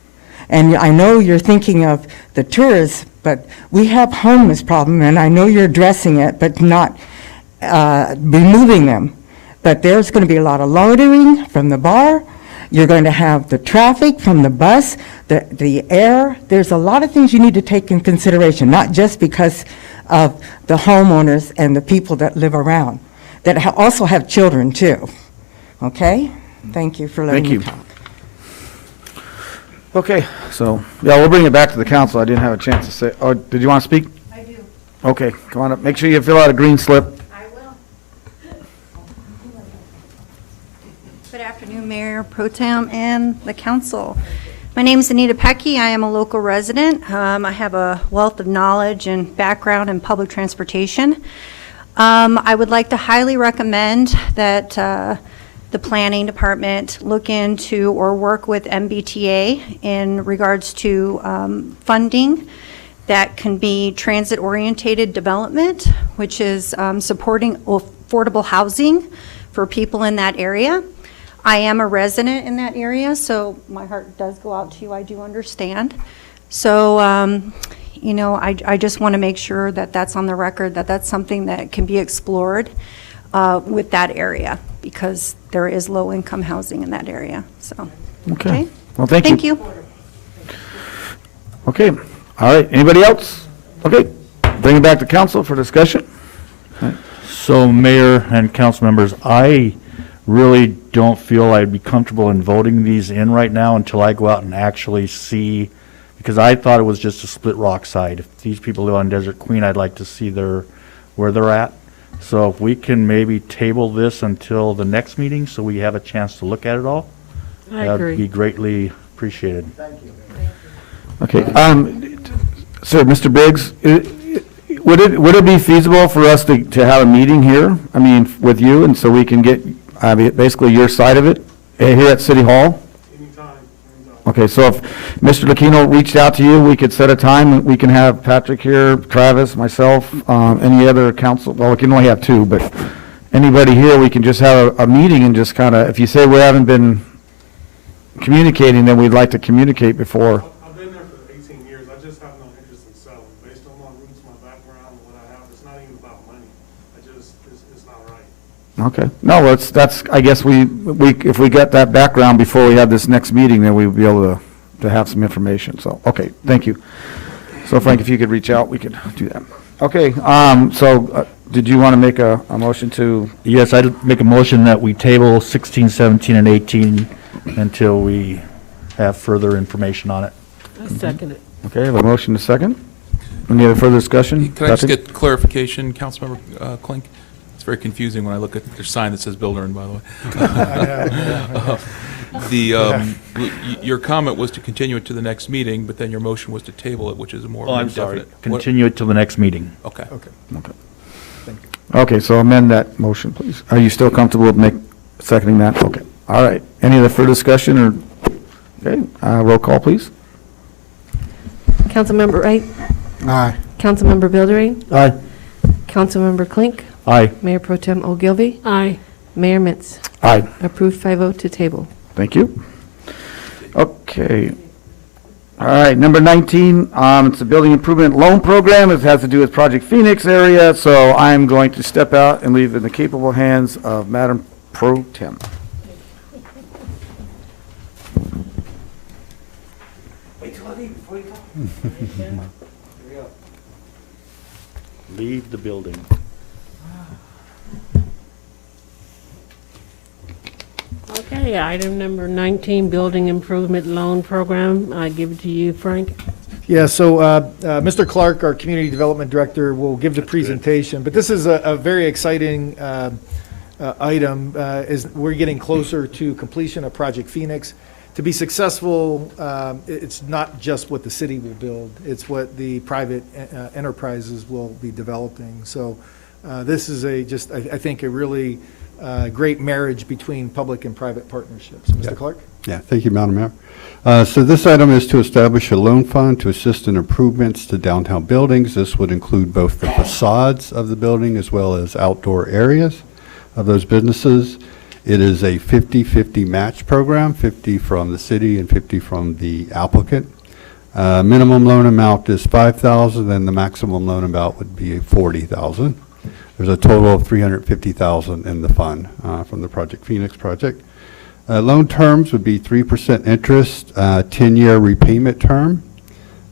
And I know you're thinking of the tourists, but we have homeless problem, and I know you're addressing it, but not removing them. But there's going to be a lot of loitering from the bar. You're going to have the traffic from the bus, the air. There's a lot of things you need to take in consideration, not just because of the homeowners and the people that live around, that also have children too. Okay? Thank you for letting me talk. Okay, so, yeah, we'll bring it back to the council. I didn't have a chance to say, oh, did you want to speak? I do. Okay, come on up. Make sure you fill out a green slip. I will. Good afternoon, Mayor Pro Tem and the council. My name is Anita Pecky. I am a local resident. I have a wealth of knowledge and background in public transportation. I would like to highly recommend that the planning department look into or work with MBTA in regards to funding that can be transit-orientated development, which is supporting affordable housing for people in that area. I am a resident in that area, so my heart does go out to you. I do understand. So, you know, I just want to make sure that that's on the record, that that's something that can be explored with that area, because there is low-income housing in that area, so. Okay. Well, thank you. Thank you. Okay, all right. Anybody else? Okay, bring it back to council for discussion. So, Mayor and council members, I really don't feel I'd be comfortable in voting these in right now until I go out and actually see, because I thought it was just a Split Rock side. If these people live on Desert Queen, I'd like to see where they're at. So if we can maybe table this until the next meeting so we have a chance to look at it all, I that'd agree. be greatly appreciated. Okay, sir, Mr. Biggs, would it be feasible for us to have a meeting here, I mean, with you, and so we can get basically your side of it here at City Hall? Anytime. Okay, so if Mr. Lucchino reached out to you, we could set a time, we can have Patrick here, Travis, myself, any other council, well, we can only have two, but anybody here, we can just have a meeting and just kind of, if you say we haven't been communicating, then we'd like to communicate before. I've been there for 18 years. I just have no interest in selling. Based on my roots, my background, what I have, it's not even about money. It's not right. Okay, no, that's, I guess if we get that background before we have this next meeting, then we'll be able to have some information, so, okay, thank you. So Frank, if you could reach out, we could do that. Okay, did you want to make a motion to? Yes, I'd make a motion that we table 16, 17, and 18 until we have further information on it. I second it. Okay, I have a motion to second. Any other further discussion? Can I just Patrick? get clarification, Councilmember Klink? It's very confusing when I look at their sign that says builder in, by the way. Your comment was to continue it to the next meeting, but then your motion was to table it, which is a more Oh, I'm sorry. indefinite. Continue it till the next meeting. Okay. Okay. Okay. Thank you. Okay, so amend that motion, please. Are you still comfortable with seconding that? Okay, all right. Any other further discussion or, okay, roll call, please. Councilmember Wright? Aye. Councilmember Bildery? Aye. Councilmember Klink? Aye. Mayor Pro Tem Ogilvy? Aye. Mayor Mitz? Aye. Approved 5-0 to table. Thank you. Okay. All right, number 19, it's a building improvement loan program. It has to do with Project Phoenix area, so I'm going to step out and leave it in the capable hands of Madam Pro Tem. Wait till I leave before you go. Leave the building. Okay, item number 19, Building Improvement Loan Program. I give it to you, Frank. Yeah, so Mr. Clark, our Community Development Director, will give the presentation, but this is a very exciting item, as we're getting closer to completion of Project Phoenix. To be successful, it's not just what the city will build, it's what the private enterprises will be developing. So this is I think, a really great marriage between public and private partnerships. Mr. Clark? Yeah, thank you, Madam Mayor. So this item is to establish a loan fund to assist in improvements to downtown buildings. This would include both the facades of the building as well as outdoor areas of those businesses. It is a 50-50 match program, 50 from the city and 50 from the applicant. Minimum loan amount is $5,000 and the maximum loan amount would be $40,000. There's a total of $350,000 in the fund from the Project Phoenix project. Loan terms would be 3% interest, 10-year repayment term.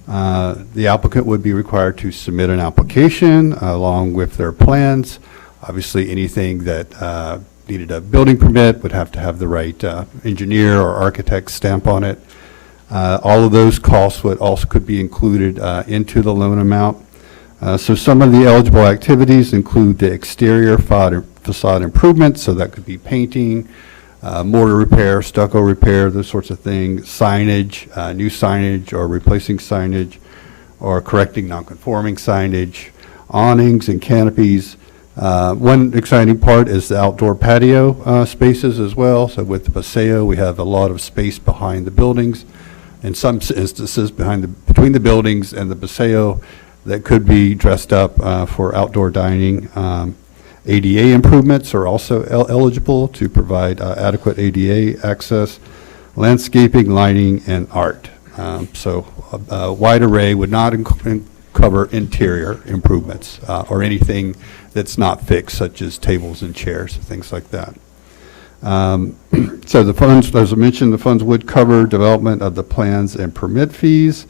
The applicant would be required to submit an application along with their plans. Obviously, anything that needed a building permit would have to have the right engineer or architect stamp on it. All of those costs could be included into the loan amount. So some of the eligible activities include the exterior facade improvements, so that could be painting, mortar repair, stucco repair, those sorts of things, signage, new signage or replacing signage, or correcting nonconforming signage, awnings and canopies. One exciting part is the outdoor patio spaces as well. So with the paseo, we have a lot of space behind the buildings. In some instances, between the buildings and the paseo, that could be dressed up for outdoor dining. ADA improvements are also eligible to provide adequate ADA access, landscaping, lighting, and art. So a wide array would not cover interior improvements or anything that's not fixed, such as tables and chairs, things like that. So the funds, as I mentioned, the funds would cover development of the plans and permit fees.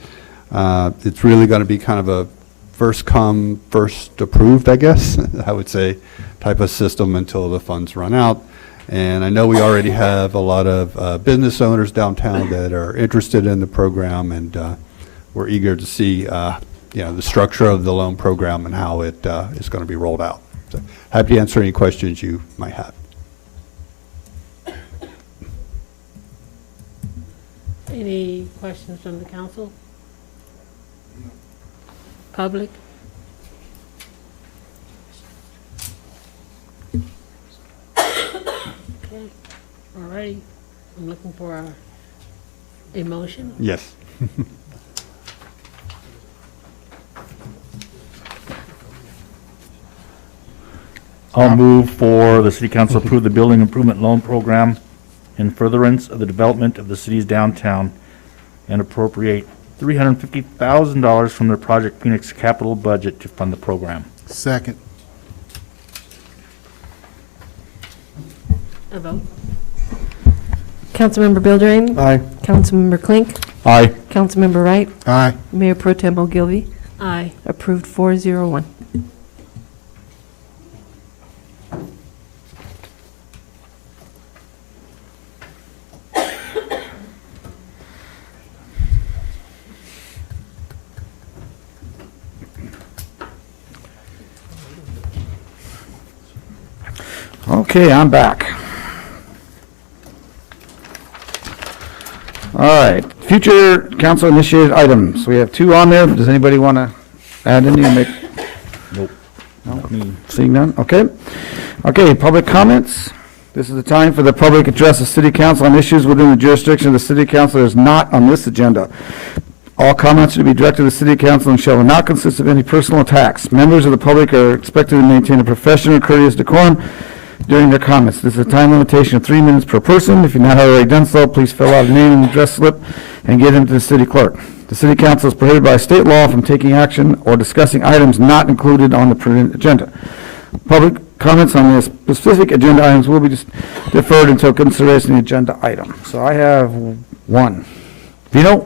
It's really going to be kind of a first come, first approved, I guess, I would say, type of system until the funds run out. And I know we already have a lot of business owners downtown that are interested in the program, and we're eager to see the structure of the loan program and how it is going to be rolled out. So happy to answer any questions you might have. Any questions from the council? Public? Okay, all righty. I'm looking for a A motion? Yes. I'll move for the city council approve the building improvement loan program in furtherance of the development of the city's downtown and appropriate $350,000 from the Project Phoenix capital budget to fund the program. Second. A vote? Councilmember Bilderrain. Aye. Councilmember Klink. Aye. Councilmember Wright. Aye. Mayor Pro Tem Ogilvy. Aye. Approved 401. Okay, I'm back. All right, future council initiated items. We have 2 on there. Does anybody want to add any or make? Nope. No, seeing none, okay. Okay, public comments. This is the time for the public address of city council on issues within the jurisdiction of the city council that is not on this agenda. All comments are to be directed to the city council and shall not consist of any personal attacks. Members of the public are expected to maintain a professional, courteous decorum during their comments. This is a time limitation of 3 minutes per person. If you've not already done so, please fill out a name and address slip and get them to the city clerk. The city council is prohibited by state law from taking action or discussing items not included on the printed agenda. Public comments on the specific agenda items will be deferred until consideration of the agenda item. So I have 1. Vino?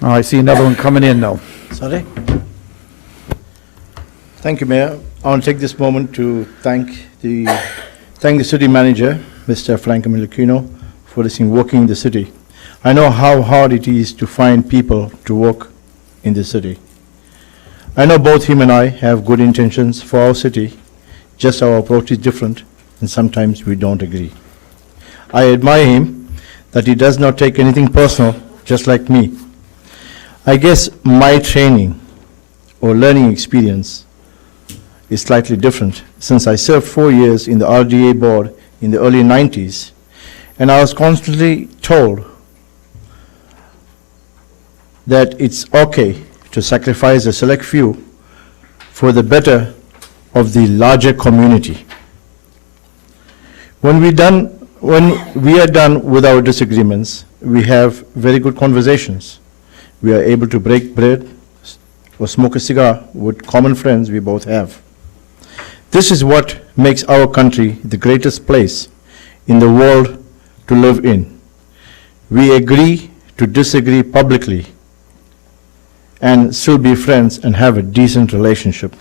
Oh, I see another one coming in, though. Sorry? Thank you, Mayor. I want to take this moment to thank the city manager, Mr. Franco Milicino, for working in the city. I know how hard it is to find people to work in the city. I know both him and I have good intentions for our city, just our approach is different, and sometimes we don't agree. I admire him that he does not take anything personal, just like me. I guess my training or learning experience is slightly different, since I served 4 years in the RDA board in the early 90s, and I was constantly told that it's okay to sacrifice a select few for the better of the larger community. When we are done with our disagreements, we have very good conversations. We are able to break bread or smoke a cigar with common friends we both have. This is what makes our country the greatest place in the world to live in. We agree to disagree publicly and still be friends and have a decent relationship.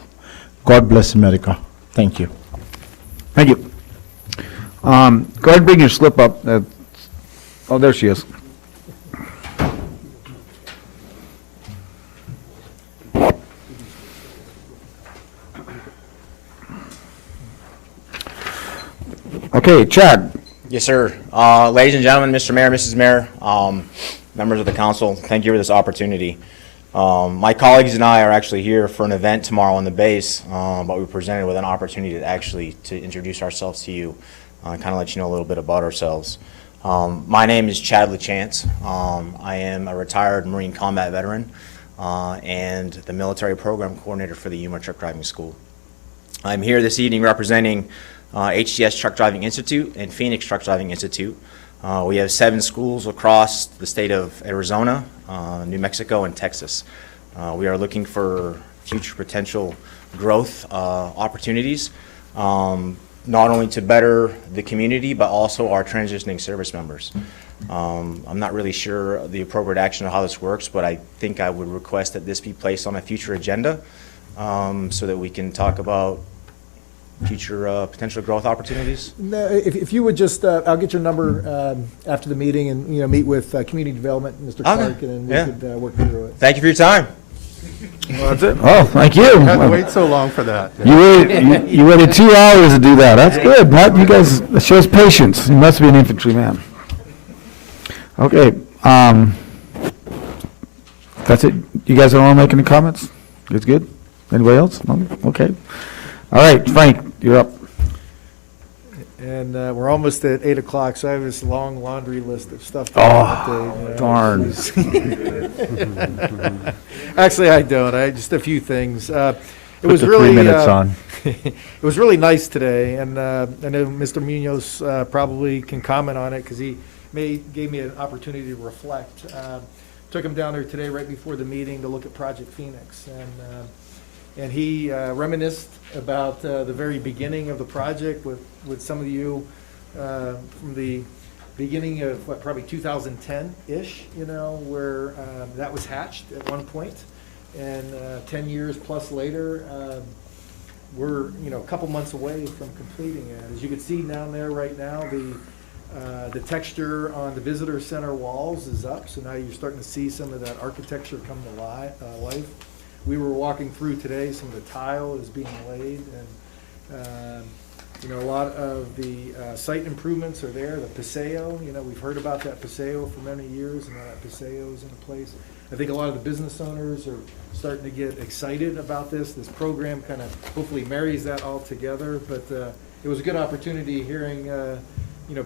God bless America. Thank you. Thank you. Go ahead and bring your slip up. Oh, there she is. Okay, Chad. Yes, sir. Ladies and gentlemen, Mr. Mayor, Mrs. Mayor, members of the council, thank you for this opportunity. My colleagues and I are actually here for an event tomorrow on the base, but we were presented with an opportunity to introduce ourselves to you, kind of let you know a little bit about ourselves. My name is Chad LaChance. I am a retired Marine combat veteran and the military program coordinator for the Yuma Truck Driving School. I'm here this evening representing HTS Truck Driving Institute and Phoenix Truck Driving Institute. We have 7 schools across the state of Arizona, New Mexico, and Texas. We are looking for future potential growth opportunities, not only to better the community, but also our transitioning service members. I'm not really sure the appropriate action of how this works, but I think I would request that this be placed on a future agenda so that we can talk about future potential growth opportunities. If you would just, I'll get your number after the meeting and, meet with community development, Mr. Clark, and then we could work through it. Thank you for your time. Well, that's it. Oh, thank you. You had to wait so long for that. You waited 2 hours to do that. That's good, Matt. You guys, that shows patience. You must be an infantryman. Okay, that's it. You guys don't want to make any comments? It's good? Anybody else? No? Okay. All right, Frank, you're up. And we're almost at 8 o'clock, so I have this long laundry list of stuff. To update, darn. Actually, I don't. I just a few things. It was the really 3 minutes on. It was really nice today, and I know Mr. Munoz probably can comment on it because he gave me an opportunity to reflect. Took him down there today right before the meeting to look at Project Phoenix, and he reminisced about the very beginning of the project with some of you from the beginning of probably 2010-ish, where that was hatched at one point. And 10 years plus later, we're a couple months away from completing it. As you can see down there right now, the texture on the visitor center walls is up, so now you're starting to see some of that architecture come to life. We were walking through today, some of the tile is being laid, and a lot of the site improvements are there. The Paseo, we've heard about that Paseo for many years, and now that Paseo is in place. I think a lot of the business owners are starting to get excited about this. This program kind of hopefully marries that all together, but it was a good opportunity hearing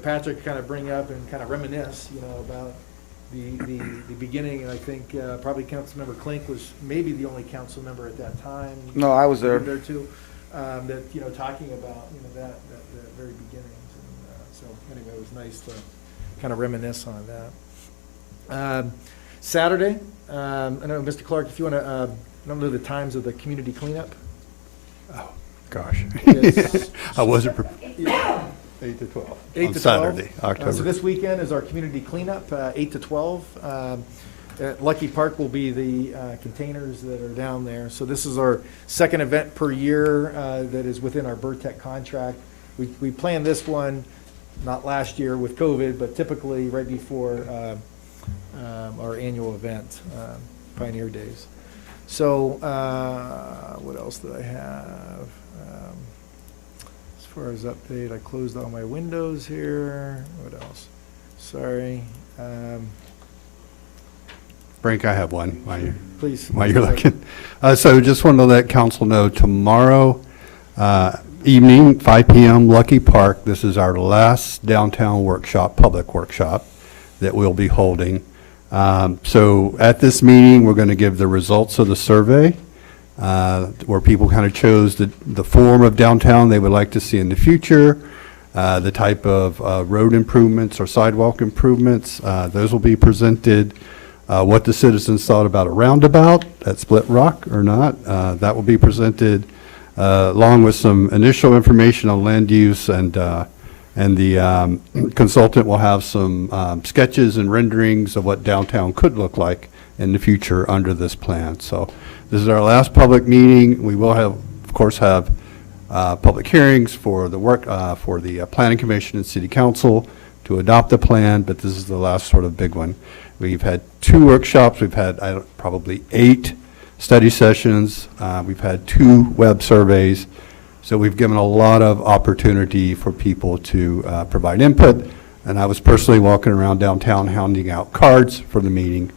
Patrick kind of bring up and kind of reminisce about the beginning. And I think probably Councilmember Klink was maybe the only council member at that time. No, I was there. There too. That talking about that very beginnings. And so anyway, it was nice to kind of reminisce on that. Saturday, I know Mr. Clark, if you want to, I don't know the times of the community cleanup. Oh, gosh. It's- I wasn't prepared. 8 to 12. 8 on to 12. Saturday, October. So this weekend is our community cleanup, 8 to 12. At Lucky Park will be the containers that are down there. So this is our second event per year that is within our BERTEC contract. We planned this one, not last year with COVID, but typically right before our annual event, Pioneer Days. So what else did I have? As far as update, I closed all my windows here. What else? Sorry. Frank, I have one Please. while you're looking. So just want to let council know tomorrow evening, 5 p.m., Lucky Park. This is our last downtown workshop, public workshop that we'll be holding. So at this meeting, we're going to give the results of the survey where people kind of chose the form of downtown they would like to see in the future, the type of road improvements or sidewalk improvements. Those will be presented. What the citizens thought about a roundabout at Split Rock or not, that will be presented along with some initial information on land use, and the consultant will have some sketches and renderings of what downtown could look like in the future under this plan. So this is our last public meeting. We will have, of course, have public hearings for the work for the Planning Commission and City Council to adopt the plan, but this is the last sort of big one. We've had 2 workshops. We've had probably 8 study sessions. We've had 2 web surveys. So we've given a lot of opportunity for people to provide input. And I was personally walking around downtown handing out cards for the meeting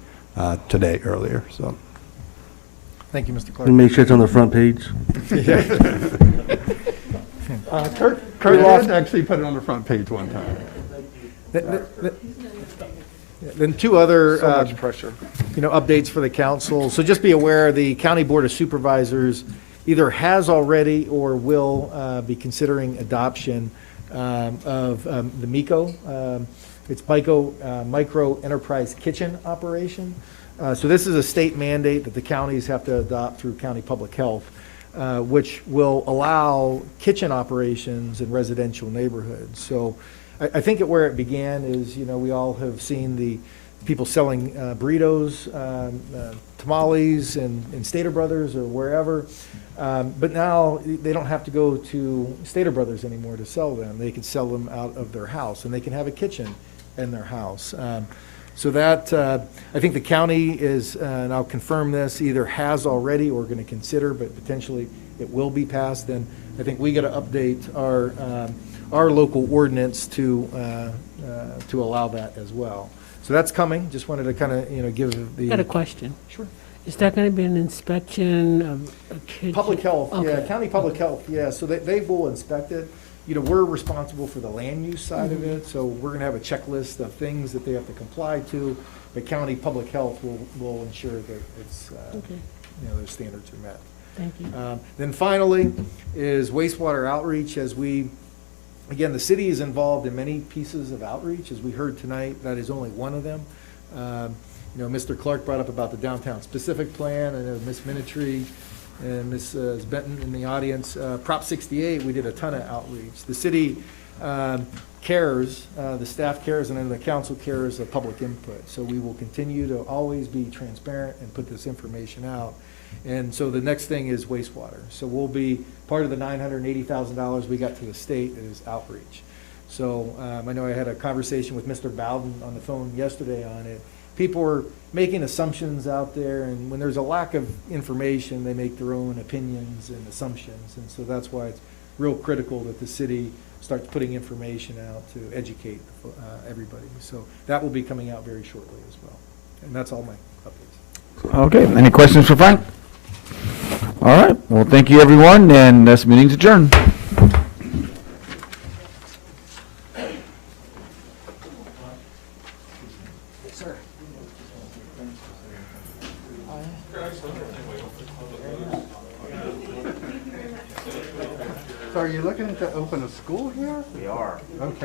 today earlier. So. Thank you, Mr. Clark. And make sure it's on the front page. Kurt Loft actually put it on the front page one time. Then 2 other So much pressure. updates for the council. So just be aware, the County Board of Supervisors either has already or will be considering adoption of the MICO. It's Micro Enterprise Kitchen Operation. So this is a state mandate that the counties have to adopt through county public health, which will allow kitchen operations in residential neighborhoods. So I think where it began is, we all have seen the people selling burritos, tamales in Stater Brothers or wherever. But now they don't have to go to Stater Brothers anymore to sell them. They can sell them out of their house, and they can have a kitchen in their house. So that, I think the county is, and I'll confirm this, either has already or going to consider, but potentially it will be passed. Then I think we got to update our local ordinance to allow that as well. So that's coming. Just wanted to kind of, give the. Got a question. Sure. Is that going to be an inspection of a kitchen? Public health, yeah, Okay. county public health, yeah, so they will inspect it. we're responsible for the land use side of it, so we're gonna have a checklist of things that they have to comply to, but county public health will ensure that it's, Okay. their standards are met. Thank you. Then finally is wastewater outreach. Again, the city is involved in many pieces of outreach, as we heard tonight. That is only one of them. Mr. Clark brought up about the downtown specific plan, and Ms. Minitry and Ms. Benton in the audience. Prop 68, we did a ton of outreach. The city cares, the staff cares, and then the council cares of public input. So we will continue to always be transparent and put this information out. And so the next thing is wastewater. So we'll be, part of the $980,000 we got to the state is outreach. So I know I had a conversation with Mr. Bowden on the phone yesterday on it. People are making assumptions out there, and when there's a lack of information, they make their own opinions and assumptions. And so that's why it's real critical that the city starts putting information out to educate everybody. So that will be coming out very shortly as well. And that's all my updates. Okay, any questions for Frank? All right, well, thank you, everyone, and this meeting's adjourned. So are you looking to open a school here? We are. Okay.